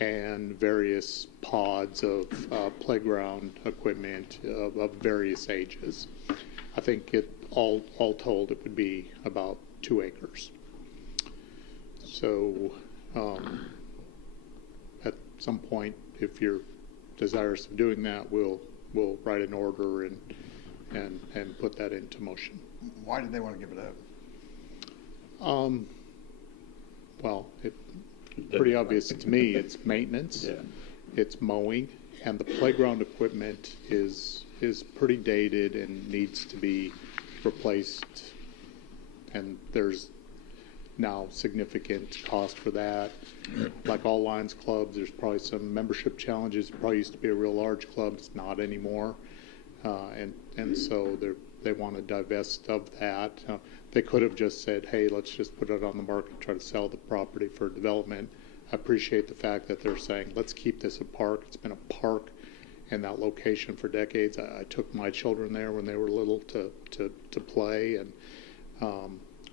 and various pods of playground equipment of various ages. I think all told it would be about 2 acres. So at some point, if you're desirous of doing that, we'll write an order and put that into motion. Why did they want to give it up? Well, pretty obvious to me. It's maintenance, Yeah. it's mowing, and the playground equipment is pretty dated and needs to be replaced. And there's now significant cost for that. Like all Lions clubs, there's probably some membership challenges. It probably used to be a real large club. It's not anymore. And so they want to divest of that. They could have just said, hey, let's just put it on the market, try to sell the property for development. I appreciate the fact that they're saying, let's keep this a park. It's been a park in that location for decades. I took my children there when they were little to play. And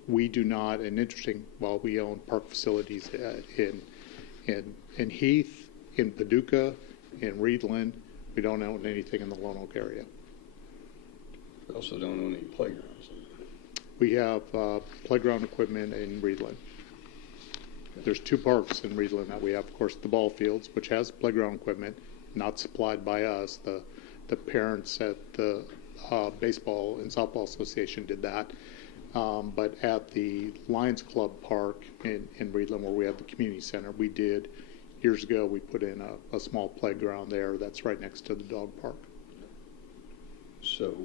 we do not, and interesting, while we own park facilities in Heath, in Paducah, in Reedland, we don't own anything in the Lone Oak area. We also don't own any playgrounds. We have playground equipment in Reedland. There's 2 parks in Reedland that we have. Of course, the ball fields, which has playground equipment, not supplied by us. The parents at the Baseball and Softball Association did that. But at the Lions Club Park in Reedland, where we have the community center, we did, years ago, we put in a small playground there that's right next to the dog park. So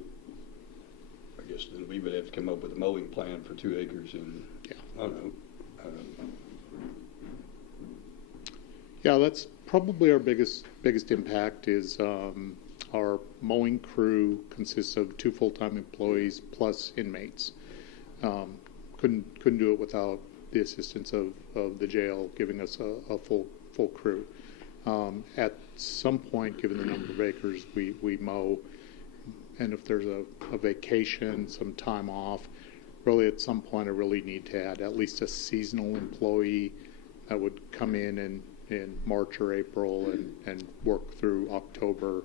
I guess then we would have to come up with a mowing plan for 2 acres and, Yeah. I don't know. Yeah, that's probably our biggest impact is our mowing crew consists of 2 full-time employees plus inmates. Couldn't do it without the assistance of the jail giving us a full crew. At some point, given the number of acres we mow, and if there's a vacation, some time off, really at some point I really need to add at least a seasonal employee that would come in March or April and work through October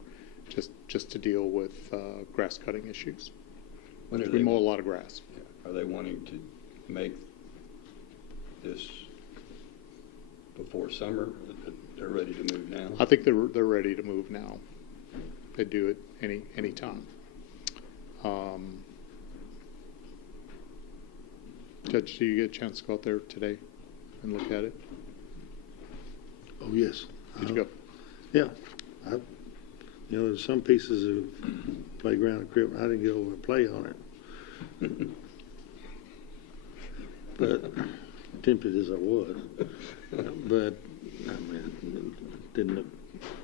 just to deal with grass cutting issues. We mow a lot of grass. Are they wanting to make this before summer? They're ready to move now? I think they're ready to move now. They do it any time. Judge, do you get a chance to go out there today and look at it? Oh, yes. Did you go? Yeah. There's some pieces of playground equipment, I didn't get over and play on it. But tempted as I was. But, I mean, it didn't look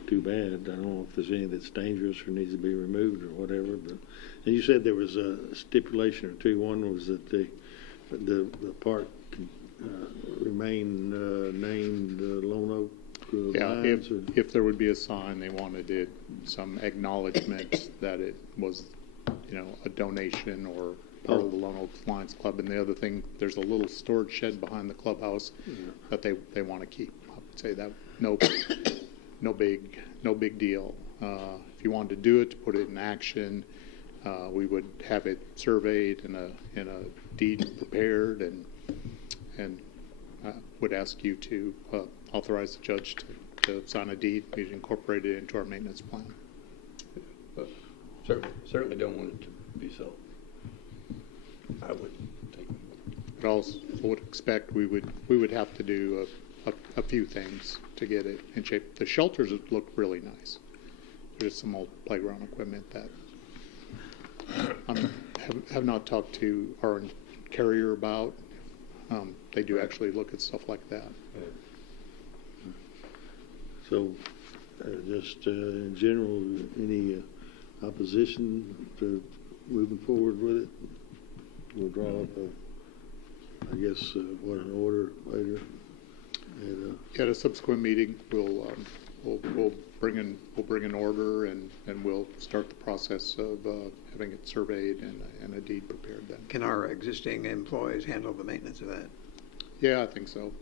too bad. I don't know if there's any that's dangerous or needs to be removed or whatever. But, and you said there was a stipulation or two. One was that the park remain named Lone Oak. Yeah, if there would be a sign, they wanted it, some acknowledgement that it was, a donation or part of the Lone Oak Lions Club. And the other thing, there's a little storage shed behind the clubhouse that they want to keep. I would say that no big deal. If you wanted to do it, to put it in action, we would have it surveyed and a deed prepared, and would ask you to authorize the judge to sign a deed. We'd incorporate it into our maintenance plan. But certainly don't want it to be sold. I would think. But also would expect we would have to do a few things to get it in shape. The shelters look really nice. There's some old playground equipment that have not talked to our carrier about. They do actually look at stuff like that. So, just in general, any opposition to moving forward with it? We'll draw up an order later. And, at a subsequent meeting, we'll bring an order and we'll start the process of having it surveyed and a deed prepared then. Can our existing employees handle the maintenance of that? Yeah, I think so.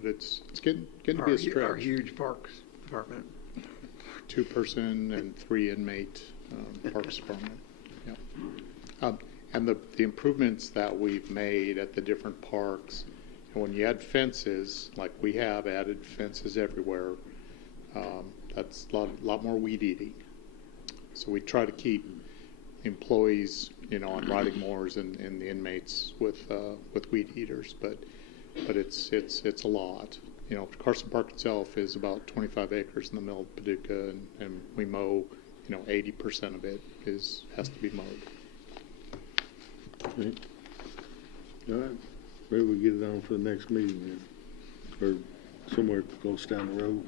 But it's getting to be a stretch. Our huge parks department. 2-person and 3 inmate parks department. Yeah. And the improvements that we've made at the different parks, and when you add fences, like we have added fences everywhere, that's a lot more weed eating. So we try to keep employees, on riding mowers and the inmates with weed eaters, but it's a lot. Carson Park itself is about 25 acres in the middle of Paducah, and we mow, 80% of it has to be mowed. okay. All right. Maybe we'll get it on for the next meeting then, or somewhere close down the road.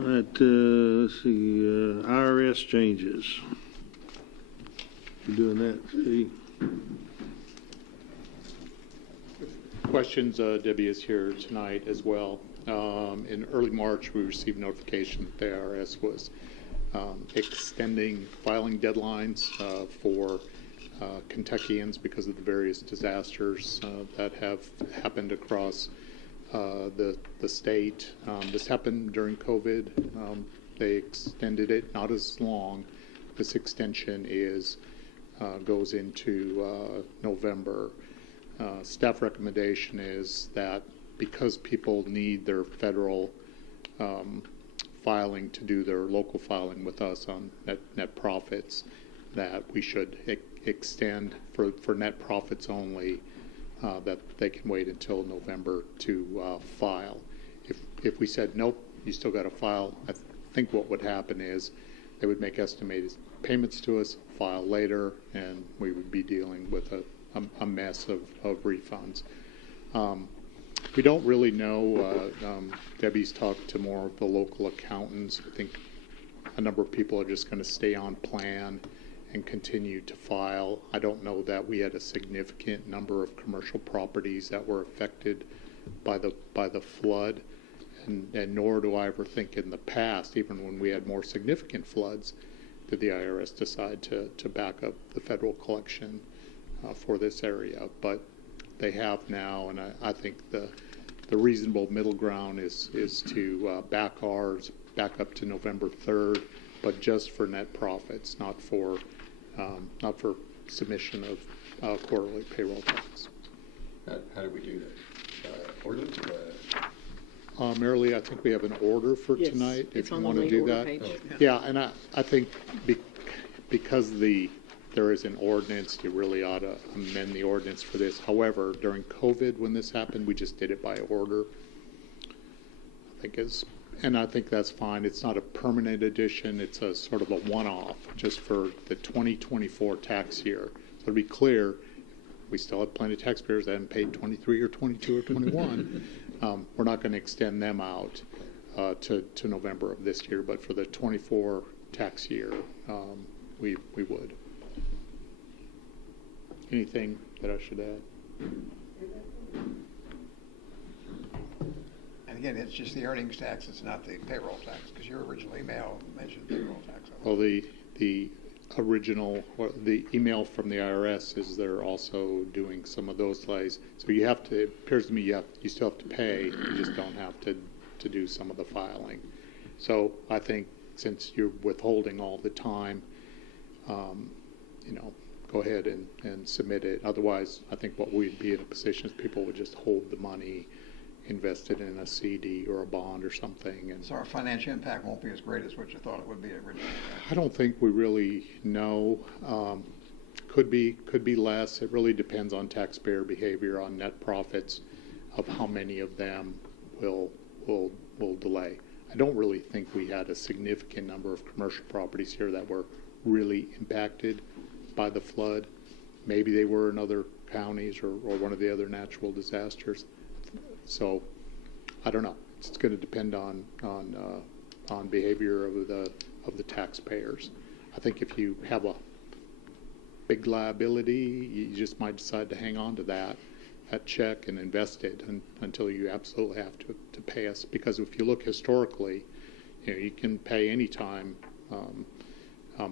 All right, let's see, IRS changes. You doing that, Steve? Questions, Debbie is here tonight as well. In early March, we received notification that the IRS was extending filing deadlines for Kentuckians because of the various disasters that have happened across the state. This happened during COVID. They extended it, not as long. This extension goes into November. Staff recommendation is that because people need their federal filing to do their local filing with us on net profits, that we should extend for net profits only, that they can wait until November to file. If we said, nope, you still got to file, I think what would happen is they would make estimated payments to us, file later, and we would be dealing with a mess of refunds. We don't really know. Debbie's talked to more of the local accountants. I think a number of people are just going to stay on plan and continue to file. I don't know that we had a significant number of commercial properties that were affected by the flood, and nor do I ever think in the past, even when we had more significant floods, did the IRS decide to back up the federal collection for this area. But they have now, and I think the reasonable middle ground is to back ours back up to November 3rd, but just for net profits, not for submission of quarterly payroll tax. How do we do that? Ordinance or Merrily, I think we have an order for Yes, tonight, it's if you on the want to lead do order that. page. Yeah, and I think because there is an ordinance, you really ought to amend the ordinance for this. However, during COVID, when this happened, we just did it by order. I think that's fine. It's not a permanent addition. It's a sort of a one-off just for the 2024 tax year. So to be clear, we still have plenty of taxpayers that haven't paid 23 or 22 or 21. We're not going to extend them out to November of this year, but for the 24 tax year, we would. Anything that I should add? And again, it's just the earnings tax, it's not the payroll tax, because your original email mentioned payroll tax. Well, the original, or the email from the IRS is they're also doing some of those delays. So you have to, it appears to me you still have to pay, you just don't have to do some of the filing. So I think since you're withholding all the time, go ahead and submit it. Otherwise, I think what we'd be in a position is people would just hold the money invested in a CD or a bond or something. And So our financial impact won't be as great as what you thought it would be originally. I don't think we really know. Could be less. It really depends on taxpayer behavior, on net profits, of how many of them will delay. I don't really think we had a significant number of commercial properties here that were really impacted by the flood. Maybe they were in other counties or one of the other natural disasters. So I don't know. It's going to depend on behavior of the taxpayers. I think if you have a big liability, you just might decide to hang on to that check and invest it until you absolutely have to pay us. Because if you look historically, you can pay any time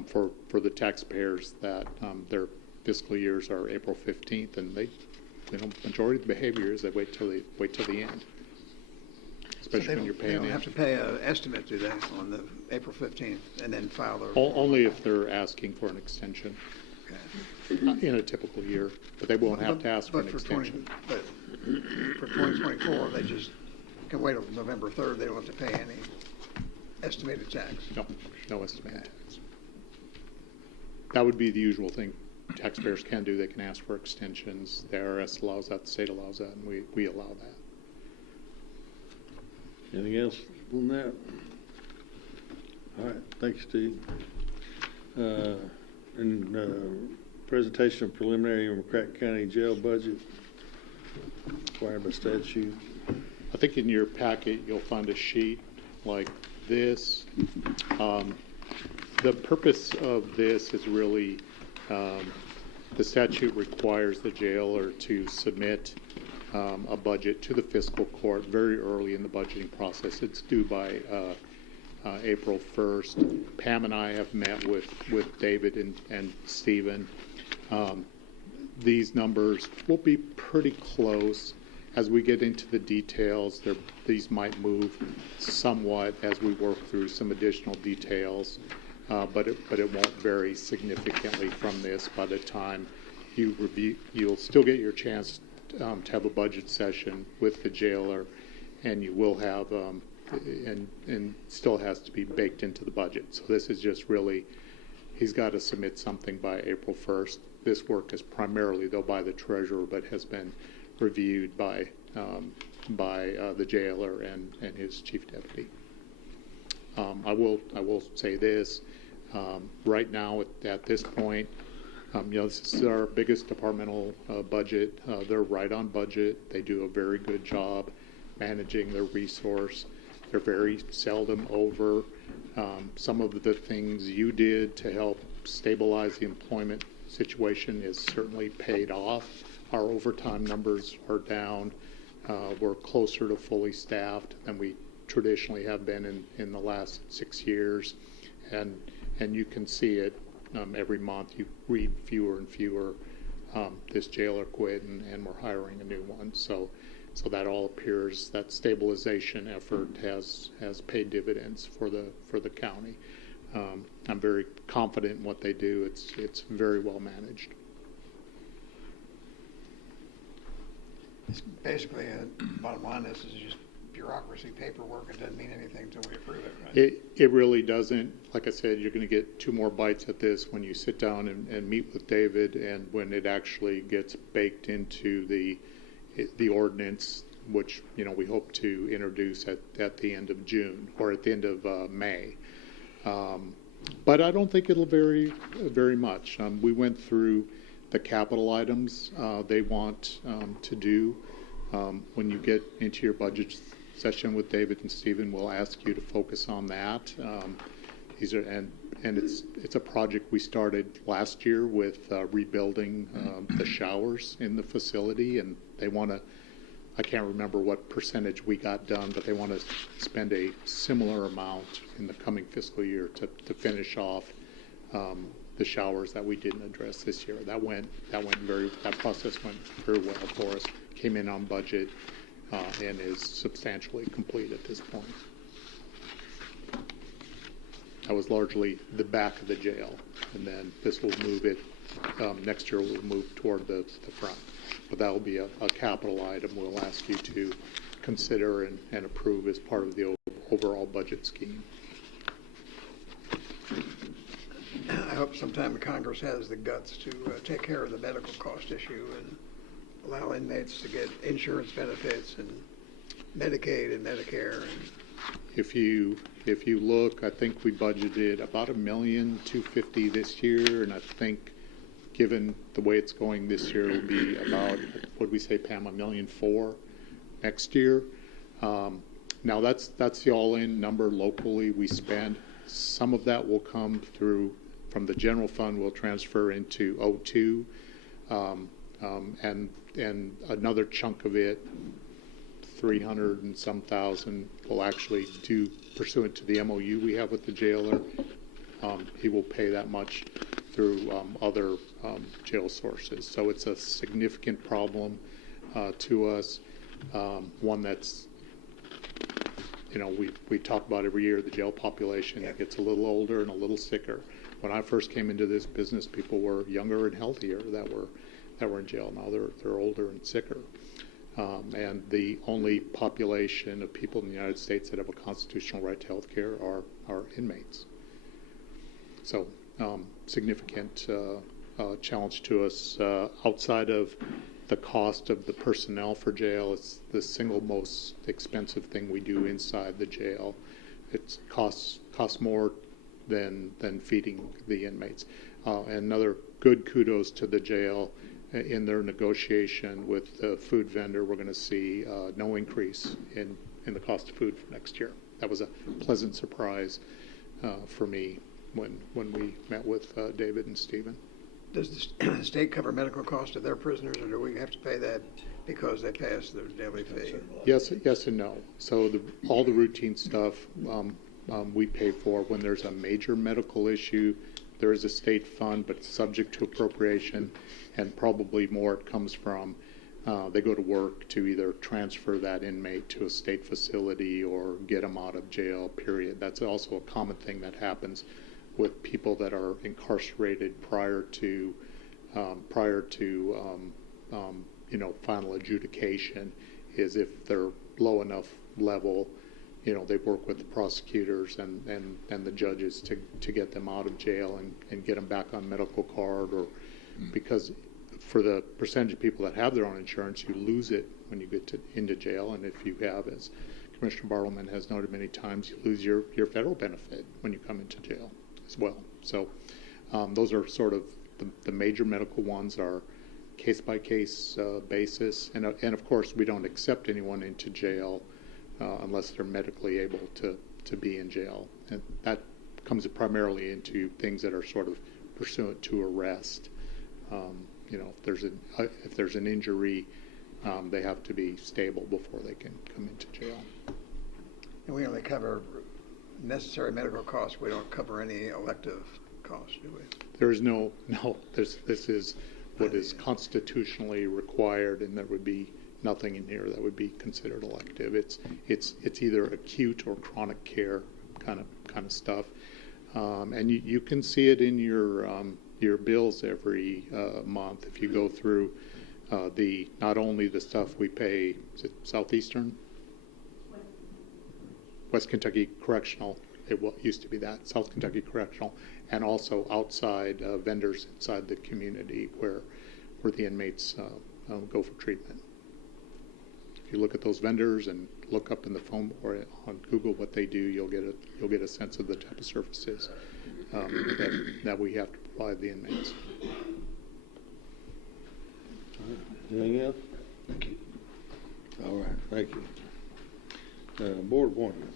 for the taxpayers that their fiscal years are April 15th, and majority of the behavior is they wait till the end, especially when you're paying. They don't have to pay an estimate, do they, on the April 15th, and then file their. Only if they're asking for an extension. Okay. In a typical year, but they won't have to ask for an extension. But for 2024, they just can wait until November 3rd. They don't have to pay any estimated tax. No estimated tax. That would be the usual thing taxpayers can do. They can ask for extensions. The IRS allows that, the state allows that, and we allow that. Anything else on that? All right, thanks, Steve. Presentation of preliminary McCracken County jail budget required by statute. I think in your packet you'll find a sheet like this. The purpose of this is really the statute requires the jailer to submit a budget to the fiscal court very early in the budgeting process. It's due by April 1st. Pam and I have met with David and Stephen. These numbers will be pretty close. As we get into the details, these might move somewhat as we work through some additional details, but it won't vary significantly from this. By the time you review, you'll still get your chance to have a budget session with the jailer, and you will have and still has to be baked into the budget. So this is just really, he's got to submit something by April 1st. This work is primarily, though, by the treasurer, but has been reviewed by the jailer and his chief deputy. I will say this, right now at this point, this is our biggest departmental budget. They're right on budget. They do a very good job managing their resource. They're very seldom over. Some of the things you did to help stabilize the employment situation is certainly paid off. Our overtime numbers are down. We're closer to fully staffed than we traditionally have been in the last 6 years, and you can see it every month. You read fewer and fewer. This jailer quit, and we're hiring a new one. So that all appears that stabilization effort has paid dividends for the county. I'm very confident in what they do. It's very well managed. It's basically, bottom line, this is just bureaucracy, paperwork. It doesn't mean anything until we approve it, right? It really doesn't. Like I said, you're going to get 2 more bites at this when you sit down and meet with David, and when it actually gets baked into the ordinance, which we hope to introduce at the end of June or at the end of May. But I don't think it'll vary very much. We went through the capital items they want to do. When you get into your budget session with David and Stephen, we'll ask you to focus on that. These are and it's a project we started last year with rebuilding the showers in the facility, and they want to. I can't remember what percentage we got done, but they want to spend a similar amount in the coming fiscal year to finish off the showers that we didn't address this year. That process went very well for us. Came in on budget and is substantially complete at this point. That was largely the back of the jail, and then this will move it. Next year we'll move toward the front. But that will be a capital item we'll ask you to consider and approve as part of the overall budget scheme. I hope sometime Congress has the guts to take care of the medical cost issue and allow inmates to get insurance benefits and Medicaid and Medicare. If you look, I think we budgeted about $1,250,000 this year, and I think, given the way it's going this year, it'll be about, what did we say, Pam, $1,400,000 next year. Now that's the all-in number locally we spend. Some of that will come through from the general fund. We'll transfer into O2, and another chunk of it, 300 and some thousand, will actually do pursuant to the MOU we have with the jailer. He will pay that much through other jail sources. So it's a significant problem to us, one that's, we talk about every year, the jail population gets a little older and a little sicker. When I first came into this business, people were younger and healthier that were in jail. Now they're older and sicker. And the only population of people in the United States that have a constitutional right to health care are inmates. So significant challenge to us. Outside of the cost of the personnel for jail, it's the single most expensive thing we do inside the jail. It costs more than feeding the inmates. Another good kudos to the jail. In their negotiation with the food vendor, we're going to see no increase in the cost of food for next year. That was a pleasant surprise for me when we met with David and Stephen. Does the state cover medical costs of their prisoners, or do we have to pay that because they pass their daily fee? Yes and no. So all the routine stuff we pay for. When there's a major medical issue, there is a state fund, but it's subject to appropriation, and probably more it comes from they go to work to either transfer that inmate to a state facility or get them out of jail, period. That's also a common thing that happens with people that are incarcerated prior to final adjudication, is if they're low enough level, they work with the prosecutors and the judges to get them out of jail and get them back on medical card, or because for the percentage of people that have their own insurance, you lose it when you get into jail. And if you have, as Commissioner Bartleman has noted many times, you lose your federal benefit when you come into jail as well. So those are sort of the major medical ones are case-by-case basis. And of course, we don't accept anyone into jail unless they're medically able to be in jail. And that comes primarily into things that are sort of pursuant to arrest. If there's an injury, they have to be stable before they can come into jail. And we only cover necessary medical costs. We don't cover any elective costs, do we? There is no, this is what is constitutionally required, and there would be nothing in here that would be considered elective. It's either acute or chronic care kind of stuff. And you can see it in your bills every month if you go through not only the stuff we pay, is it Southeastern? West Kentucky Correctional, it used to be that, South Kentucky Correctional, and also outside vendors inside the community where the inmates go for treatment. If you look at those vendors and look up in the phone or on Google what they do, you'll get a sense of the type of services that we have to provide the inmates. Anything else? Thank you. All right, thank you. Board appointment.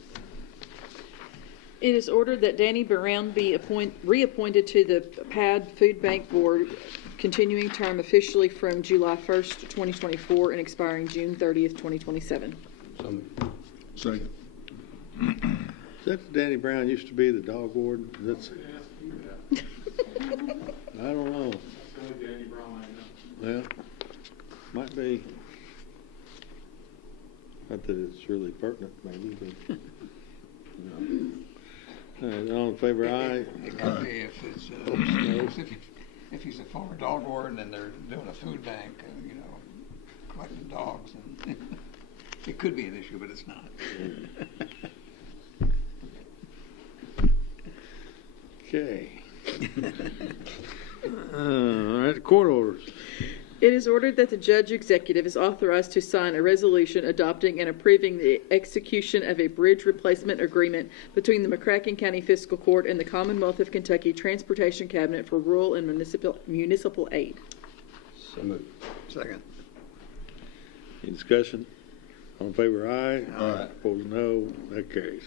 It is ordered that Danny Brown be reappointed to the PAD Food Bank Board, continuing term officially from July 1st, 2024 and expiring June 30th, 2027. Second. Is that Danny Brown used to be the dog warden? That's. I don't know. Well, might be. Not that it's really pertinent, maybe, but. No. All right, all in favor, aye. It could be if it's, if he's a former dog warden and they're doing a food bank, collecting dogs, and it could be an issue, but it's not. Okay. All right, court orders. It is ordered that the judge executive is authorized to sign a resolution adopting and approving the execution of a bridge replacement agreement between the McCracken County Fiscal Court and the Commonwealth of Kentucky Transportation Cabinet for rural and municipal aid. So moved. Second. Any discussion? All in favor, aye. Aye. Opposed, no. That carries.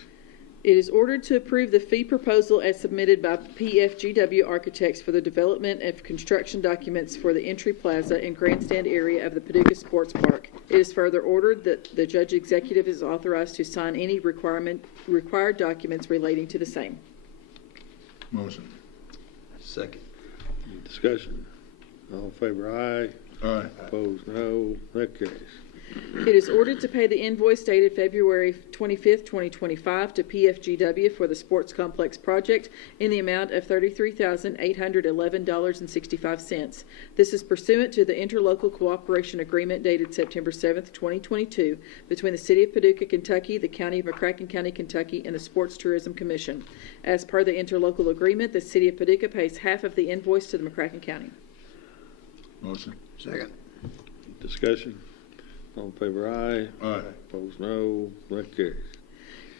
It is ordered to approve the fee proposal as submitted by PFGW Architects for the development of construction documents for the entry plaza and grandstand area of the Paducah Sports Park. It is further ordered that the judge executive is authorized to sign any required documents relating to the same. Motion. Second. Any discussion? All in favor, aye. Aye. Opposed, no. That carries. It is ordered to pay the invoice dated February 25th, 2025 to PFGW for the Sports Complex project in the amount of $33,811.65. This is pursuant to the interlocal cooperation agreement dated September 7th, 2022 between the City of Paducah, Kentucky, the County of McCracken County, Kentucky, and the Sports Tourism Commission. As per the interlocal agreement, the City of Paducah pays half of the invoice to the McCracken County. Motion. Second. Discussion? All in favor, aye. Aye. Opposed, no. That carries.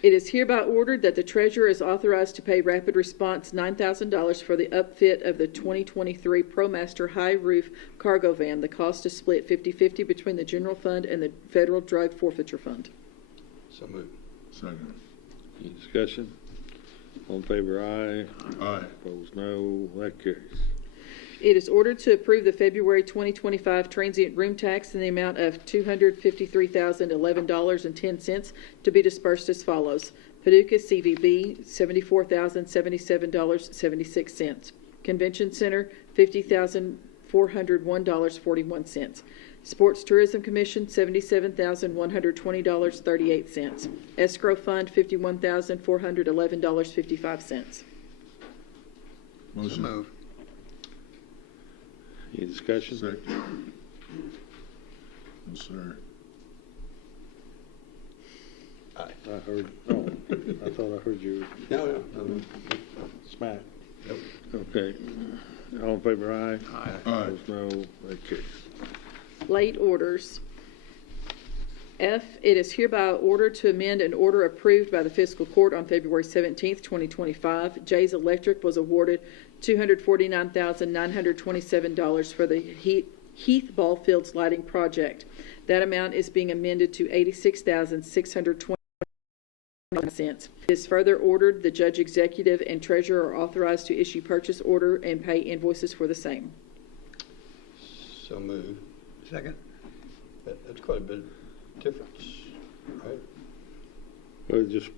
It is hereby ordered that the treasurer is authorized to pay Rapid Response $9,000 for the upfit of the 2023 ProMaster High Roof Cargo Van. The cost is split 50-50 between the general fund and the Federal Drug Forfeiture Fund. So moved. Second. Any discussion? All in favor, aye. Aye. Opposed, no. That carries. It is ordered to approve the February 2025 transient room tax in the amount of $253,011.10 to be dispersed as follows. Paducah CVB, $74,077.76. Convention Center, $50,401.41. Sports Tourism Commission, $77,120.38. Escrow Fund, $51,411.55. Motion. Move. Any discussion? Second. Yes, sir. Aye. I heard, I thought I heard you No. smack. Nope. Okay. All in favor, aye. Aye. Aye. Opposed, no. That carries. Late orders. F, it is hereby ordered to amend an order approved by the Fiscal Court on February 17th, 2025. Jay's Electric was awarded $249,927 for the Heath Ball Fields Lighting Project. That amount is being amended to $86,620. It is further ordered the judge executive and treasurer are authorized to issue purchase order and pay invoices for the same. So moved. Second. That's quite a bit of difference, right? We're just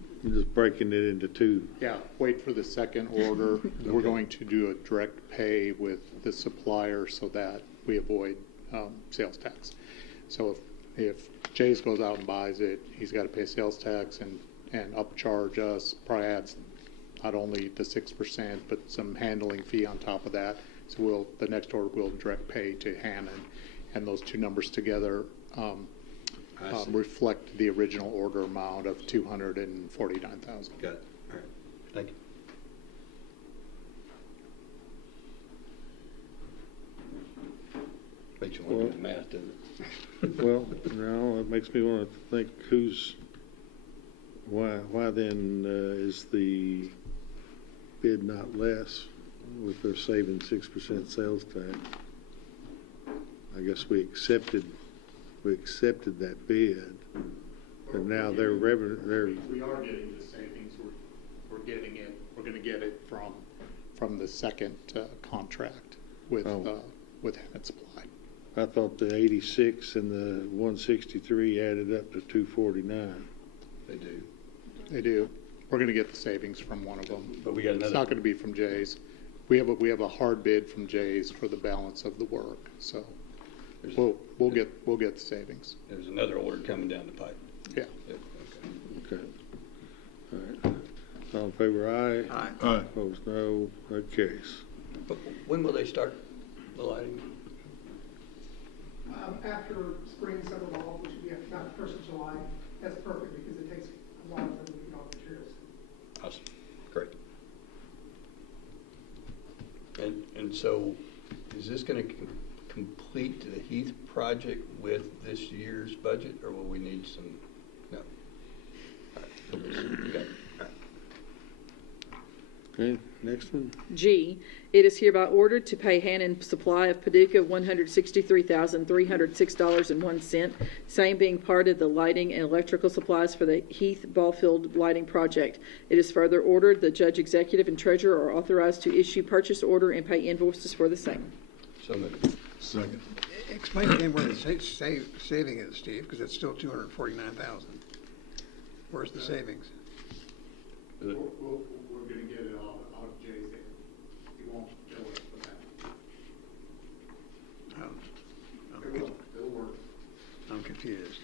breaking it into two. Yeah, wait for the second order. We're going to do a direct pay with the supplier so that we avoid sales tax. So if Jay's goes out and buys it, he's got to pay sales tax and upcharge us, probably adds not only the 6%, but some handling fee on top of that. So the next order will direct pay to Hannon, and those two numbers together reflect the original order amount of $249,000. Got it. All right. Thank you. Makes you want to do the math, doesn't it? Well, now it makes me want to think why then is the bid not less with their saving 6% sales tax? I guess we accepted that bid, but now their revenue, We are getting the savings. We're getting it. We're going to get it from the second contract with Hannon Supply. I thought the 86 and the 163 added up to 249. They do. They do. We're going to get the savings from one of them. But we got It's another. not going to be from Jay's. We have a hard bid from Jay's for the balance of the work. So we'll get the savings. There's another order coming down the pipe. Yeah. Okay. Okay. All right. All in favor, aye. Aye. Aye. Opposed, no. That carries. But when will they start the lighting? After spring, summer, fall, which would be about the 1st of July. That's perfect because it takes a while for them to get all the materials. Awesome. Great. And so is this going to complete the Heath project with this year's budget, or will we need some? No. All right. You got it. All right. Okay, next one. G, it is hereby ordered to pay Hannon Supply of Paducah $163,306.01, same being part of the lighting and electrical supplies for the Heath Ballfield lighting project. It is further ordered the judge executive and treasurer are authorized to issue purchase order and pay invoices for the same. So moved. Second. Explain again where the saving is, Steve, because it's still $249,000. Where's the savings? We're going to get it all out of Jay's hand. He won't bill us for that. It'll work. I'm confused.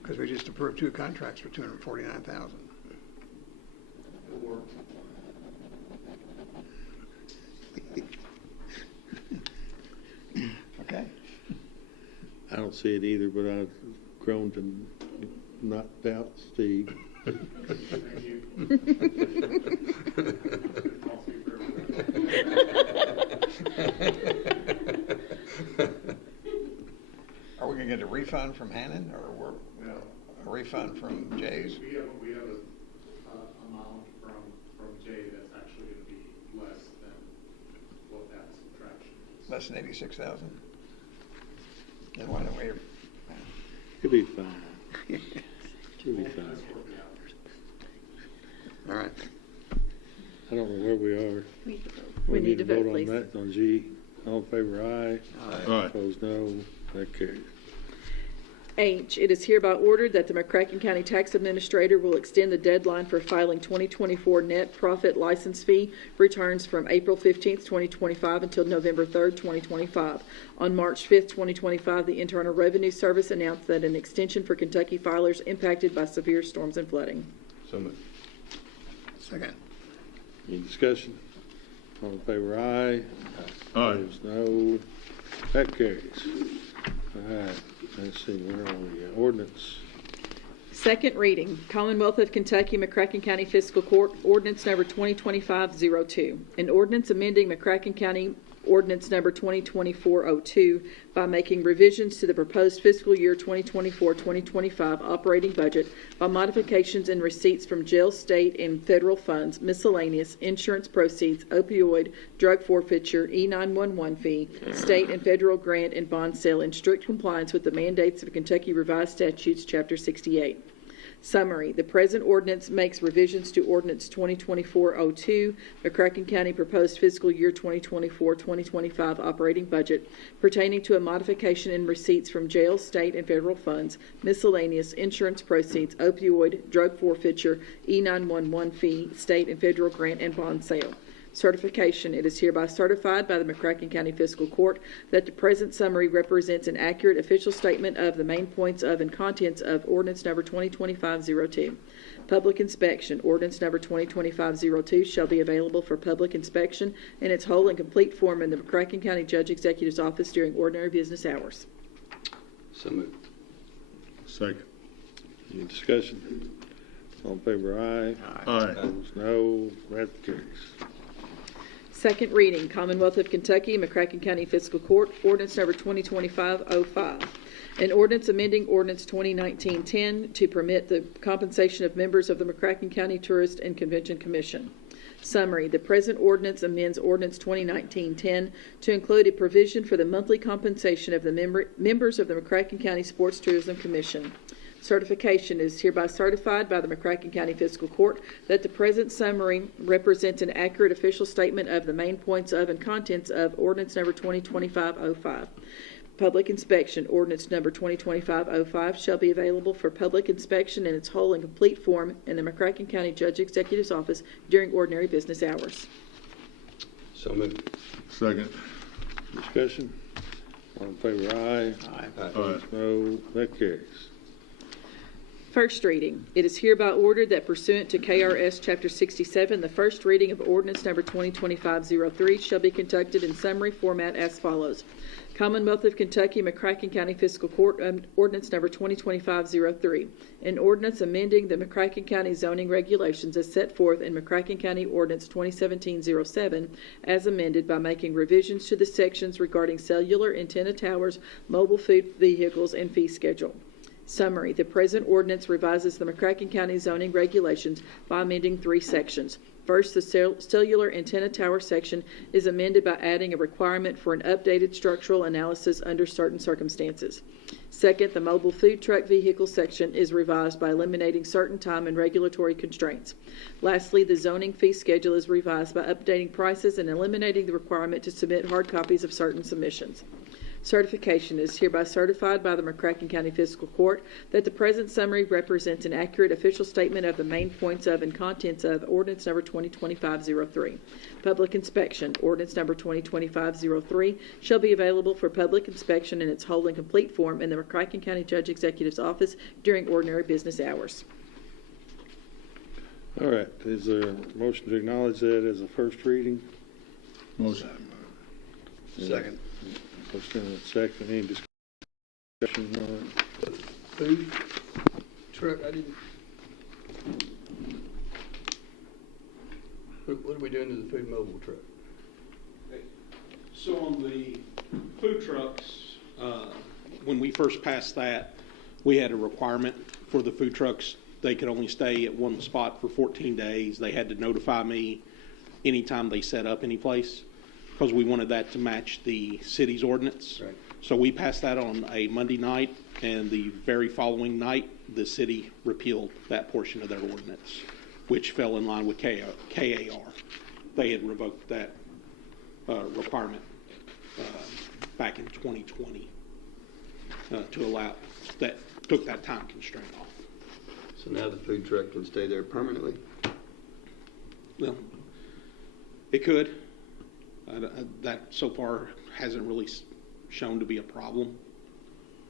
Because we just approved 2 contracts for $249,000. It'll work. Okay. I don't see it either, but I've grown to not doubt Steve. Thank you. I'll speak for Are we going to get a refund from Hannon or a refund from Jay's? We have a amount from Jay that's actually going to be less than what that subtraction is. Less than 86,000? Then why don't we? It'll be fine. It'll be fine. All right. I don't know where we are. We need to vote, on please. that, on G. All in favor, aye. Aye. Opposed, no. That carries. H, it is hereby ordered that the McCracken County Tax Administrator will extend the deadline for filing 2024 net profit license fee returns from April 15th, 2025 until November 3rd, 2025. On March 5th, 2025, the Internal Revenue Service announced that an extension for Kentucky filers impacted by severe storms and flooding. So moved. Second. Any discussion? All in favor, aye. Aye. Opposed, no. That carries. All right. Let's see, where are we? Ordinance. Second reading, Commonwealth of Kentucky, McCracken County Fiscal Court, Ordinance Number 2025-02. An ordinance amending McCracken County Ordinance Number 2024-02 by making revisions to the proposed fiscal year 2024-2025 operating budget by modifications in receipts from jail, state, and federal funds, miscellaneous, insurance proceeds, opioid, drug forfeiture, E911 fee, state and federal grant and bond sale in strict compliance with the mandates of Kentucky Revised Statutes, Chapter 68. Summary. The present ordinance makes revisions to Ordinance 2024-02, McCracken County proposed fiscal year 2024-2025 operating budget pertaining to a modification in receipts from jail, state, and federal funds, miscellaneous, insurance proceeds, opioid, drug forfeiture, E911 fee, state and federal grant, and bond sale. Certification. It is hereby certified by the McCracken County Fiscal Court that the present summary represents an accurate official statement of the main points of and contents of ordinance number 2025-02. Public inspection. Ordinance number 2025-02 shall be available for public inspection in its whole and complete form in the McCracken County Judge Executive's office during ordinary business hours. So moved. Second. Any discussion? All in favor, aye. Aye. Opposed, no. That carries. Second reading, Commonwealth of Kentucky, McCracken County Fiscal Court, ordinance number 2025-05. An ordinance amending ordinance 2019-10 to permit the compensation of members of the McCracken County Tourist and Convention Commission. Summary. The present ordinance amends ordinance 2019-10 to include a provision for the monthly compensation of the members of the McCracken County Sports Tourism Commission. Certification is hereby certified by the McCracken County Fiscal Court that the present summary represents an accurate official statement of the main points of and contents of ordinance number 2025-05. Public inspection. Ordinance number 2025-05 shall be available for public inspection in its whole and complete form in the McCracken County Judge Executive's office during ordinary business hours. So moved. Second. Discussion? All in favor, aye. Aye. Opposed, no. That carries. First reading. It is hereby ordered that pursuant to KRS Chapter 67, the first reading of ordinance number 2025-03 shall be conducted in summary format as follows. Commonwealth of Kentucky, McCracken County Fiscal Court, ordinance number 2025-03. An ordinance amending the McCracken County zoning regulations as set forth in McCracken County Ordinance 2017-07 as amended by making revisions to the sections regarding cellular antenna towers, mobile food vehicles, and fee schedule. Summary. The present ordinance revises the McCracken County zoning regulations by amending 3 sections. First, the cellular antenna tower section is amended by adding a requirement for an updated structural analysis under certain circumstances. Second, the mobile food truck vehicle section is revised by eliminating certain time and regulatory constraints. Lastly, the zoning fee schedule is revised by updating prices and eliminating the requirement to submit hard copies of certain submissions. Certification is hereby certified by the McCracken County Fiscal Court that the present summary represents an accurate official statement of the main points of and contents of ordinance number 2025-03. Public inspection. Ordinance number 2025-03 shall be available for public inspection in its whole and complete form in the McCracken County Judge Executive's office during ordinary business hours. All right. Is there a motion to acknowledge that as a first reading? Motion. Second. First and second. Any discussion on it? Food truck, I didn't. What are we doing to the food mobile truck? So on the food trucks, when we first passed that, we had a requirement for the food trucks. They could only stay at one spot for 14 days. They had to notify me anytime they set up any place, because we wanted that to match the city's ordinance. Right. So we passed that on a Monday night, and the very following night, the city repealed that portion of their ordinance, which fell in line with KAR. They had revoked that requirement back in 2020 to allow that, took that time constraint off. So now the food truck can stay there permanently? Well, it could. That so far hasn't really shown to be a problem.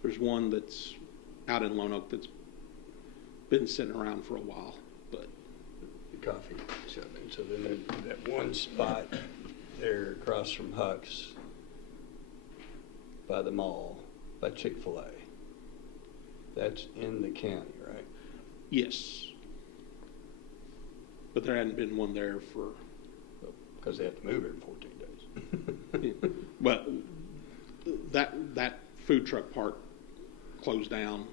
There's one that's out in Lone Oak that's been sitting around for a while, but The coffee shop. And so then that one spot there across from Huck's by the mall, by Chick-fil-A, that's in the county, right? yes. But there hadn't been one there for, Because they have to move it in 14 days. but that food truck park closed down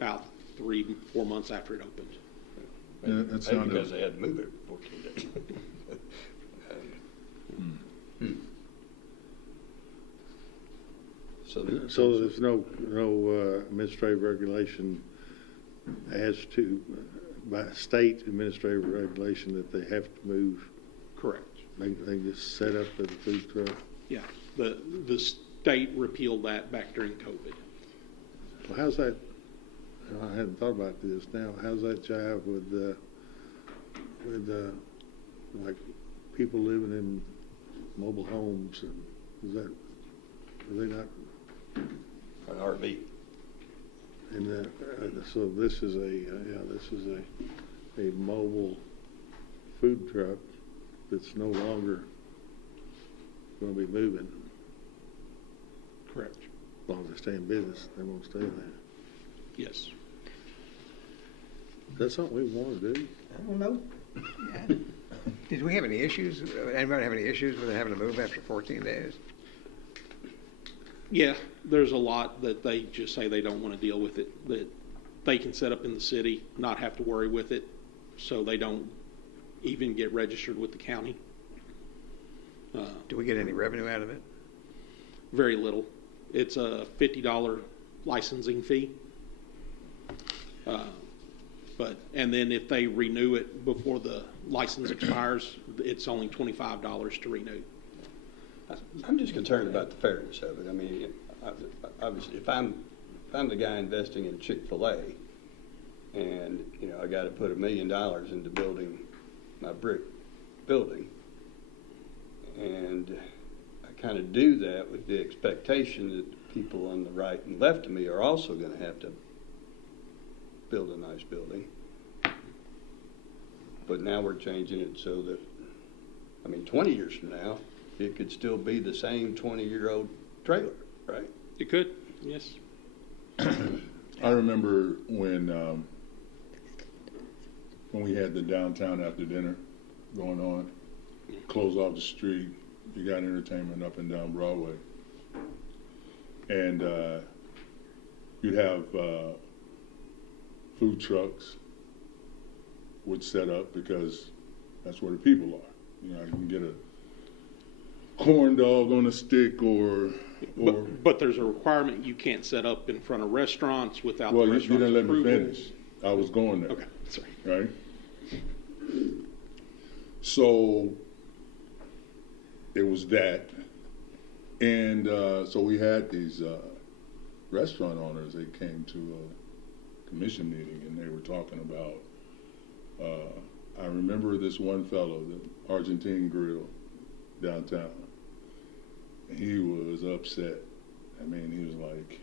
about 3-4 months after it opened. Yeah, that Maybe sounded- because they had to move it in 14 days. So So there's no administrative regulation as to, by state administrative regulation, that they have to move. Correct. They just set up at a food truck. Yeah, the state repealed that back during COVID. Well, how's that, I hadn't thought about this now, how's that jive with like people living in mobile homes, and is that, are they not? An RV. And so this is a mobile food truck that's no longer going to be moving. Correct. As long as they stay in business, they won't stay there. Yes. Is that something we want to do? I don't know. Did we have any issues? Anybody have any issues with having to move after 14 days? Yeah, there's a lot that they just say they don't want to deal with it, that they can set up in the city, not have to worry with it, so they don't even get registered with the county. Do we get any revenue out of it? Very little. It's a $50 licensing fee. And then if they renew it before the license expires, it's only $25 to renew. I'm just concerned about the fairness of it. I mean, obviously, if I'm the guy investing in Chick-fil-A, and I got to put $1 million into building my brick building, and I kind of do that with the expectation that people on the right and left of me are also going to have to build a nice building. But now we're changing it so that, 20 years from now, it could still be the same 20-year-old trailer, right? It could, yes. I remember when we had the downtown after dinner going on, close off the street, you got entertainment up and down Broadway. And you'd have food trucks would set up because that's where the people are. You can get a corn dog on a stick or But there's a requirement you can't set up in front of restaurants without well, the you restaurant's didn't let me approval. finish. I was going there. Okay, sorry. Right? So it was that. And so we had these restaurant owners. They came to a commission meeting and they were talking about, I remember this one fellow, the Argentine Grill downtown. He was upset. He was like,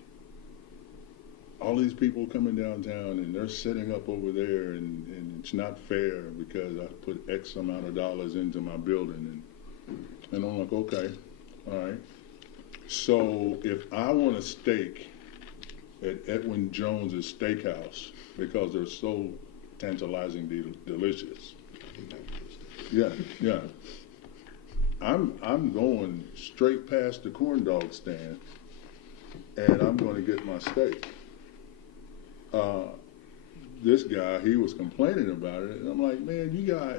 all these people coming downtown and they're setting up over there and it's not fair because I put X amount of dollars into my building. And I'm like, okay, all right. So if I want a steak at Edwin Jones's Steakhouse because they're so tantalizingly delicious, yeah. I'm going straight past the corn dog stand and I'm going to get my steak. This guy, he was complaining about it, and I'm like, man, you got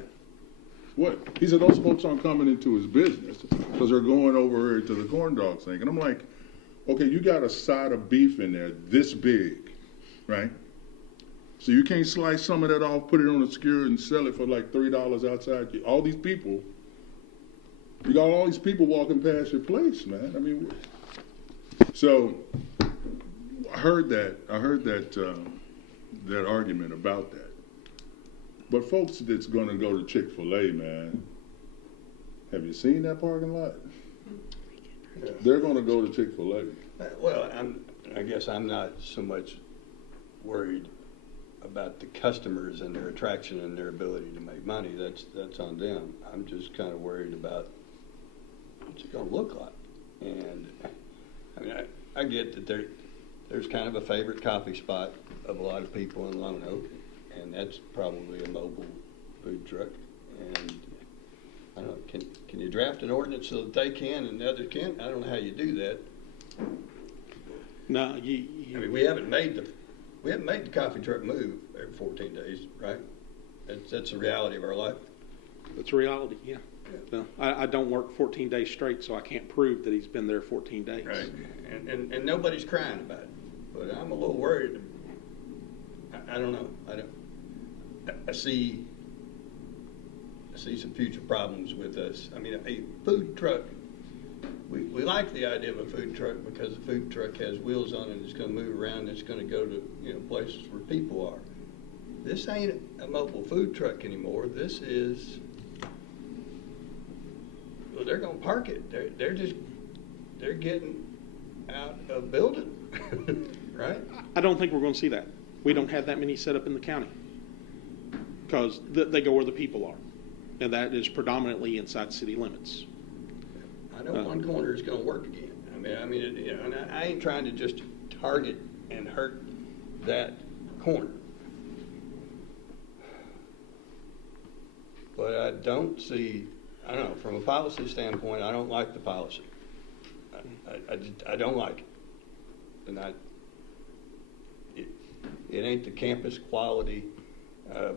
what? He said those folks aren't coming into his business because they're going over here to the corn dog thing. And I'm like, okay, you got a side of beef in there this big, right? So you can't slice some of that off, put it on a skewer, and sell it for like $3 outside. All these people, you got all these people walking past your place, man. So I heard that argument about that. But folks that's going to go to Chick-fil-A, man, have you seen that parking lot? Yeah. They're going to go to Chick-fil-A. Well, I guess I'm not so much worried about the customers and their attraction and their ability to make money. That's on them. I'm just kind of worried about what's it going to look like. And I get that there's kind of a favorite coffee spot of a lot of people in Lone Oak, and that's probably a mobile food truck. And I don't know, can you draft an ordinance so that they can and the others can't? I don't know how you do that. No, we haven't made the coffee truck move every 14 days, right? That's the reality of our life. That's a reality, yeah. No, I don't work 14 days straight, so I can't prove that he's been there 14 days. Right, and nobody's crying about it, but I'm a little worried. I don't know. I see some future problems with us. I mean, a food truck, we like the idea of a food truck because a food truck has wheels on it, it's gonna move around, it's gonna go to, places where people are. This ain't a mobile food truck anymore. This is, well, they're gonna park it. They're getting out of building, right? I don't think we're going to see that. We don't have that many set up in the county because they go where the people are, and that is predominantly inside city limits. I know one corner is going to work again. I mean, and I ain't trying to just target and hurt that corner, but I don't see. I don't know. From a policy standpoint, I don't like the policy. I don't like it, and it ain't the campus quality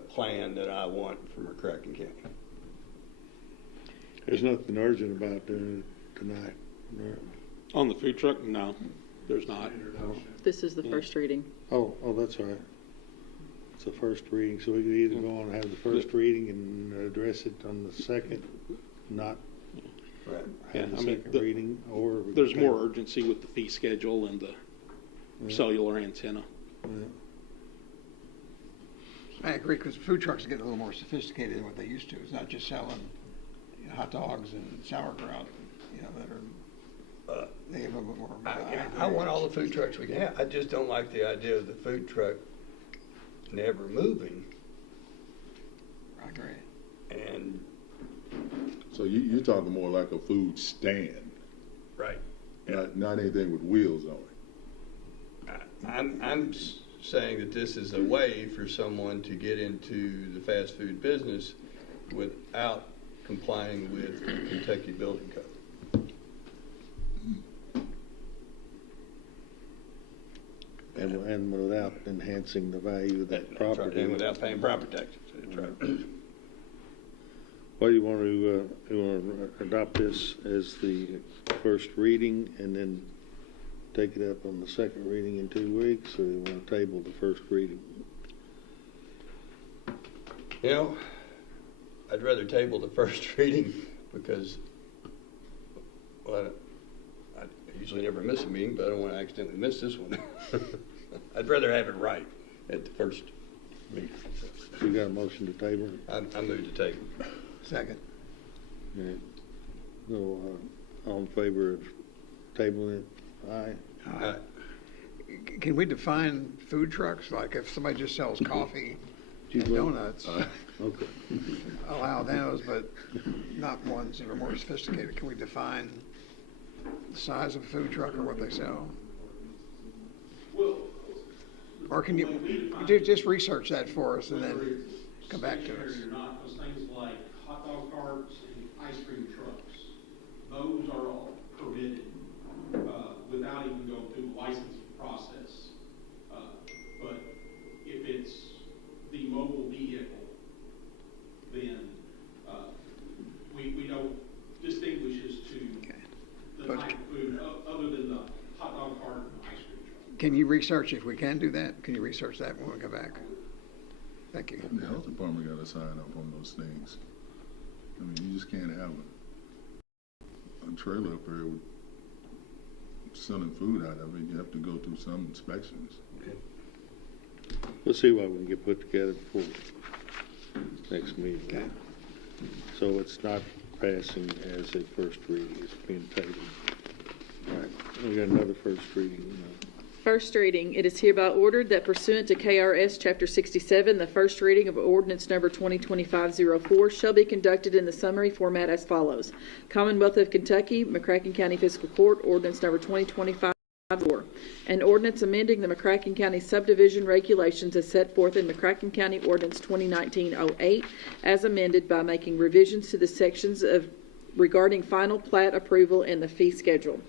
plan that I want for McCracken County. There's nothing urgent about doing it tonight. No. On the food truck, no, there's not. This is the first reading. Oh, that's right. It's the first reading, so we could either go on and have the first reading and address it on the second, not Right. have the second reading, or There's more urgency with the fee schedule and the cellular antenna. Yeah. I agree, because food trucks get a little more sophisticated than what they used to. It's not just selling hot dogs and sauerkraut, that are, they have a little more. I want all the food trucks we can have. I just don't like the idea of the food truck never moving. I agree. And So you're talking more like a food stand, right, not anything with wheels on it. I'm saying that this is a way for someone to get into the fast food business without complying with the Kentucky Building Code. And without enhancing the value of that property. And without paying property taxes. That's right. Well, you want to adopt this as the first reading and then take it up on the second reading in 2 weeks, or you want to table the first reading? I'd rather table the first reading because, well, I usually never miss a meeting, but I don't want to accidentally miss this one. I'd rather have it right at the first meeting. So you got a motion to table? I move to table. Second. All right. So, all in favor of tabling it? Aye. Can we define food trucks? Like if somebody just sells coffee and donuts, Okay. allow those, but not ones that are more sophisticated. Can we define the size of a food truck or what they sell? Or can you just research that for us and then come back to us? Those things like hot dog carts and ice cream trucks, those are all permitted without even going through the licensing process. But if it's the mobile vehicle, then we don't distinguish as to the type of food other than the hot dog cart and the ice cream truck. Can you research if we can do that? Can you research that when we come back? Thank you. The health department got to sign up on those things. I mean, you just can't have a trailer up there with selling food out of it. You have to go through some inspections. We'll see what we can get put together before next meeting. Okay. So it's not passing as a first reading, it's being tabled. All right, we got another first reading. First reading, it is hereby ordered that pursuant to KRS Chapter 67, the first reading of ordinance number 2025-04 shall be conducted in the summary format as follows. Commonwealth of Kentucky, McCracken County Fiscal Court, ordinance number 2025-04. An ordinance amending the McCracken County subdivision regulations as set forth in McCracken County Ordinance 2019-08 as amended by making revisions to the sections regarding final plat approval and the fee schedule.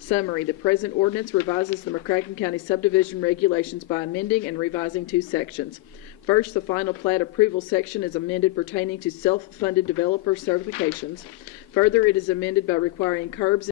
Summary, the present ordinance revises the McCracken County subdivision regulations by amending and revising 2 sections. First, the final plat approval section is amended pertaining to self-funded developer certifications. Further, it is amended by requiring curbs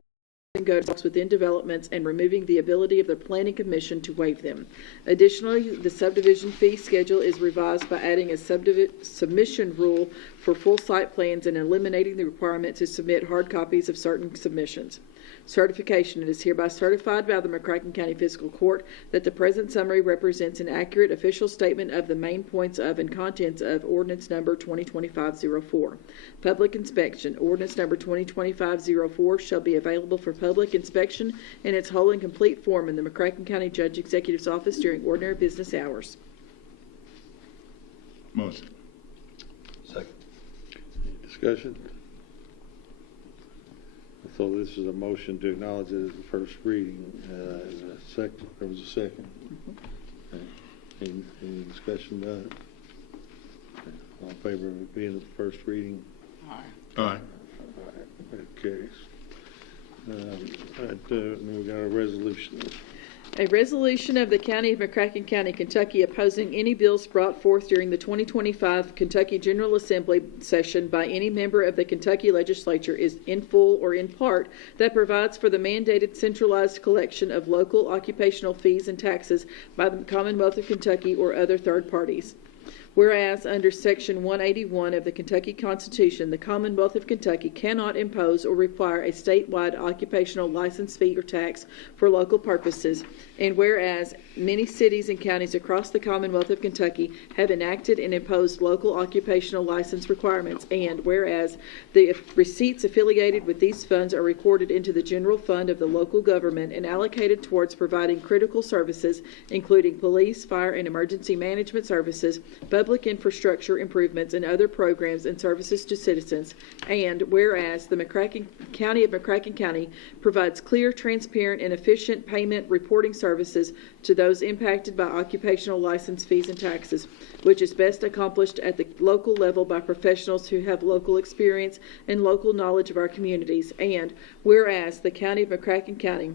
sidewalks within developments and removing the ability of the planning commission to waive them. Additionally, the subdivision fee schedule is revised by adding a submission rule for full site plans and eliminating the requirement to submit hard copies of certain submissions. Certification. It is hereby certified by the McCracken County Fiscal Court that the present summary represents an accurate official statement of the main points of and contents of ordinance number 2025-04. Public inspection. Ordinance number 2025-04 shall be available for public inspection in its whole and complete form in the McCracken County Judge Executive's office during ordinary business hours. Motion. Second. Any discussion? So this is a motion to acknowledge it as the first reading. Is there a second? There was a second. Okay. Any discussion about it? Okay. All in favor of it being the first reading? Aye. All right. That carries. And we got a resolution. A resolution of the County of McCracken County, Kentucky, opposing any bills brought forth during the 2025 Kentucky General Assembly session by any member of the Kentucky Legislature is in full or in part that provides for the mandated centralized collection of local occupational fees and taxes by the Commonwealth of Kentucky or other third parties. Whereas, under Section 181 of the Kentucky Constitution, the Commonwealth of Kentucky cannot impose or require a statewide occupational license fee or tax for local purposes, and whereas many cities and counties across the Commonwealth of Kentucky have enacted and imposed local occupational license requirements, and whereas the receipts affiliated with these funds are recorded into the general fund of the local government and allocated towards providing critical services, including police, fire, and emergency management services, public infrastructure improvements, and other programs and services to citizens, and whereas the County of McCracken County provides clear, transparent, and efficient payment reporting services to those impacted by occupational license fees and taxes, which is best accomplished at the local level by professionals who have local experience and local knowledge of our communities, and whereas the County of McCracken County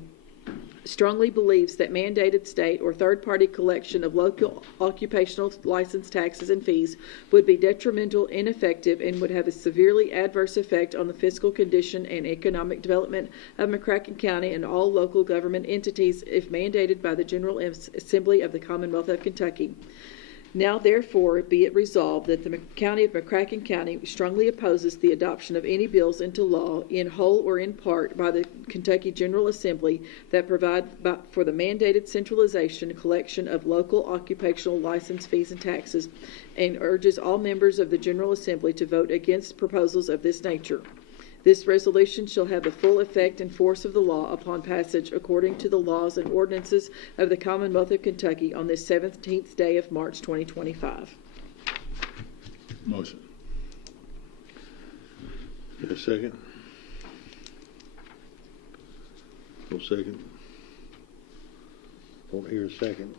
strongly believes that mandated state or third-party collection of local occupational license taxes and fees would be detrimental, ineffective, and would have a severely adverse effect on the fiscal condition and economic development of McCracken County and all local government entities if mandated by the General Assembly of the Commonwealth of Kentucky. Now, therefore, be it resolved that the County of McCracken County strongly opposes the adoption of any bills into law, in whole or in part, by the Kentucky General Assembly that provide for the mandated centralization collection of local occupational license fees and taxes, and urges all members of the General Assembly to vote against proposals of this nature. This resolution shall have the full effect and force of the law upon passage according to the laws and ordinances of the Commonwealth of Kentucky on this 17th day of March 2025. Motion. Is there a second? No second. Don't hear a second.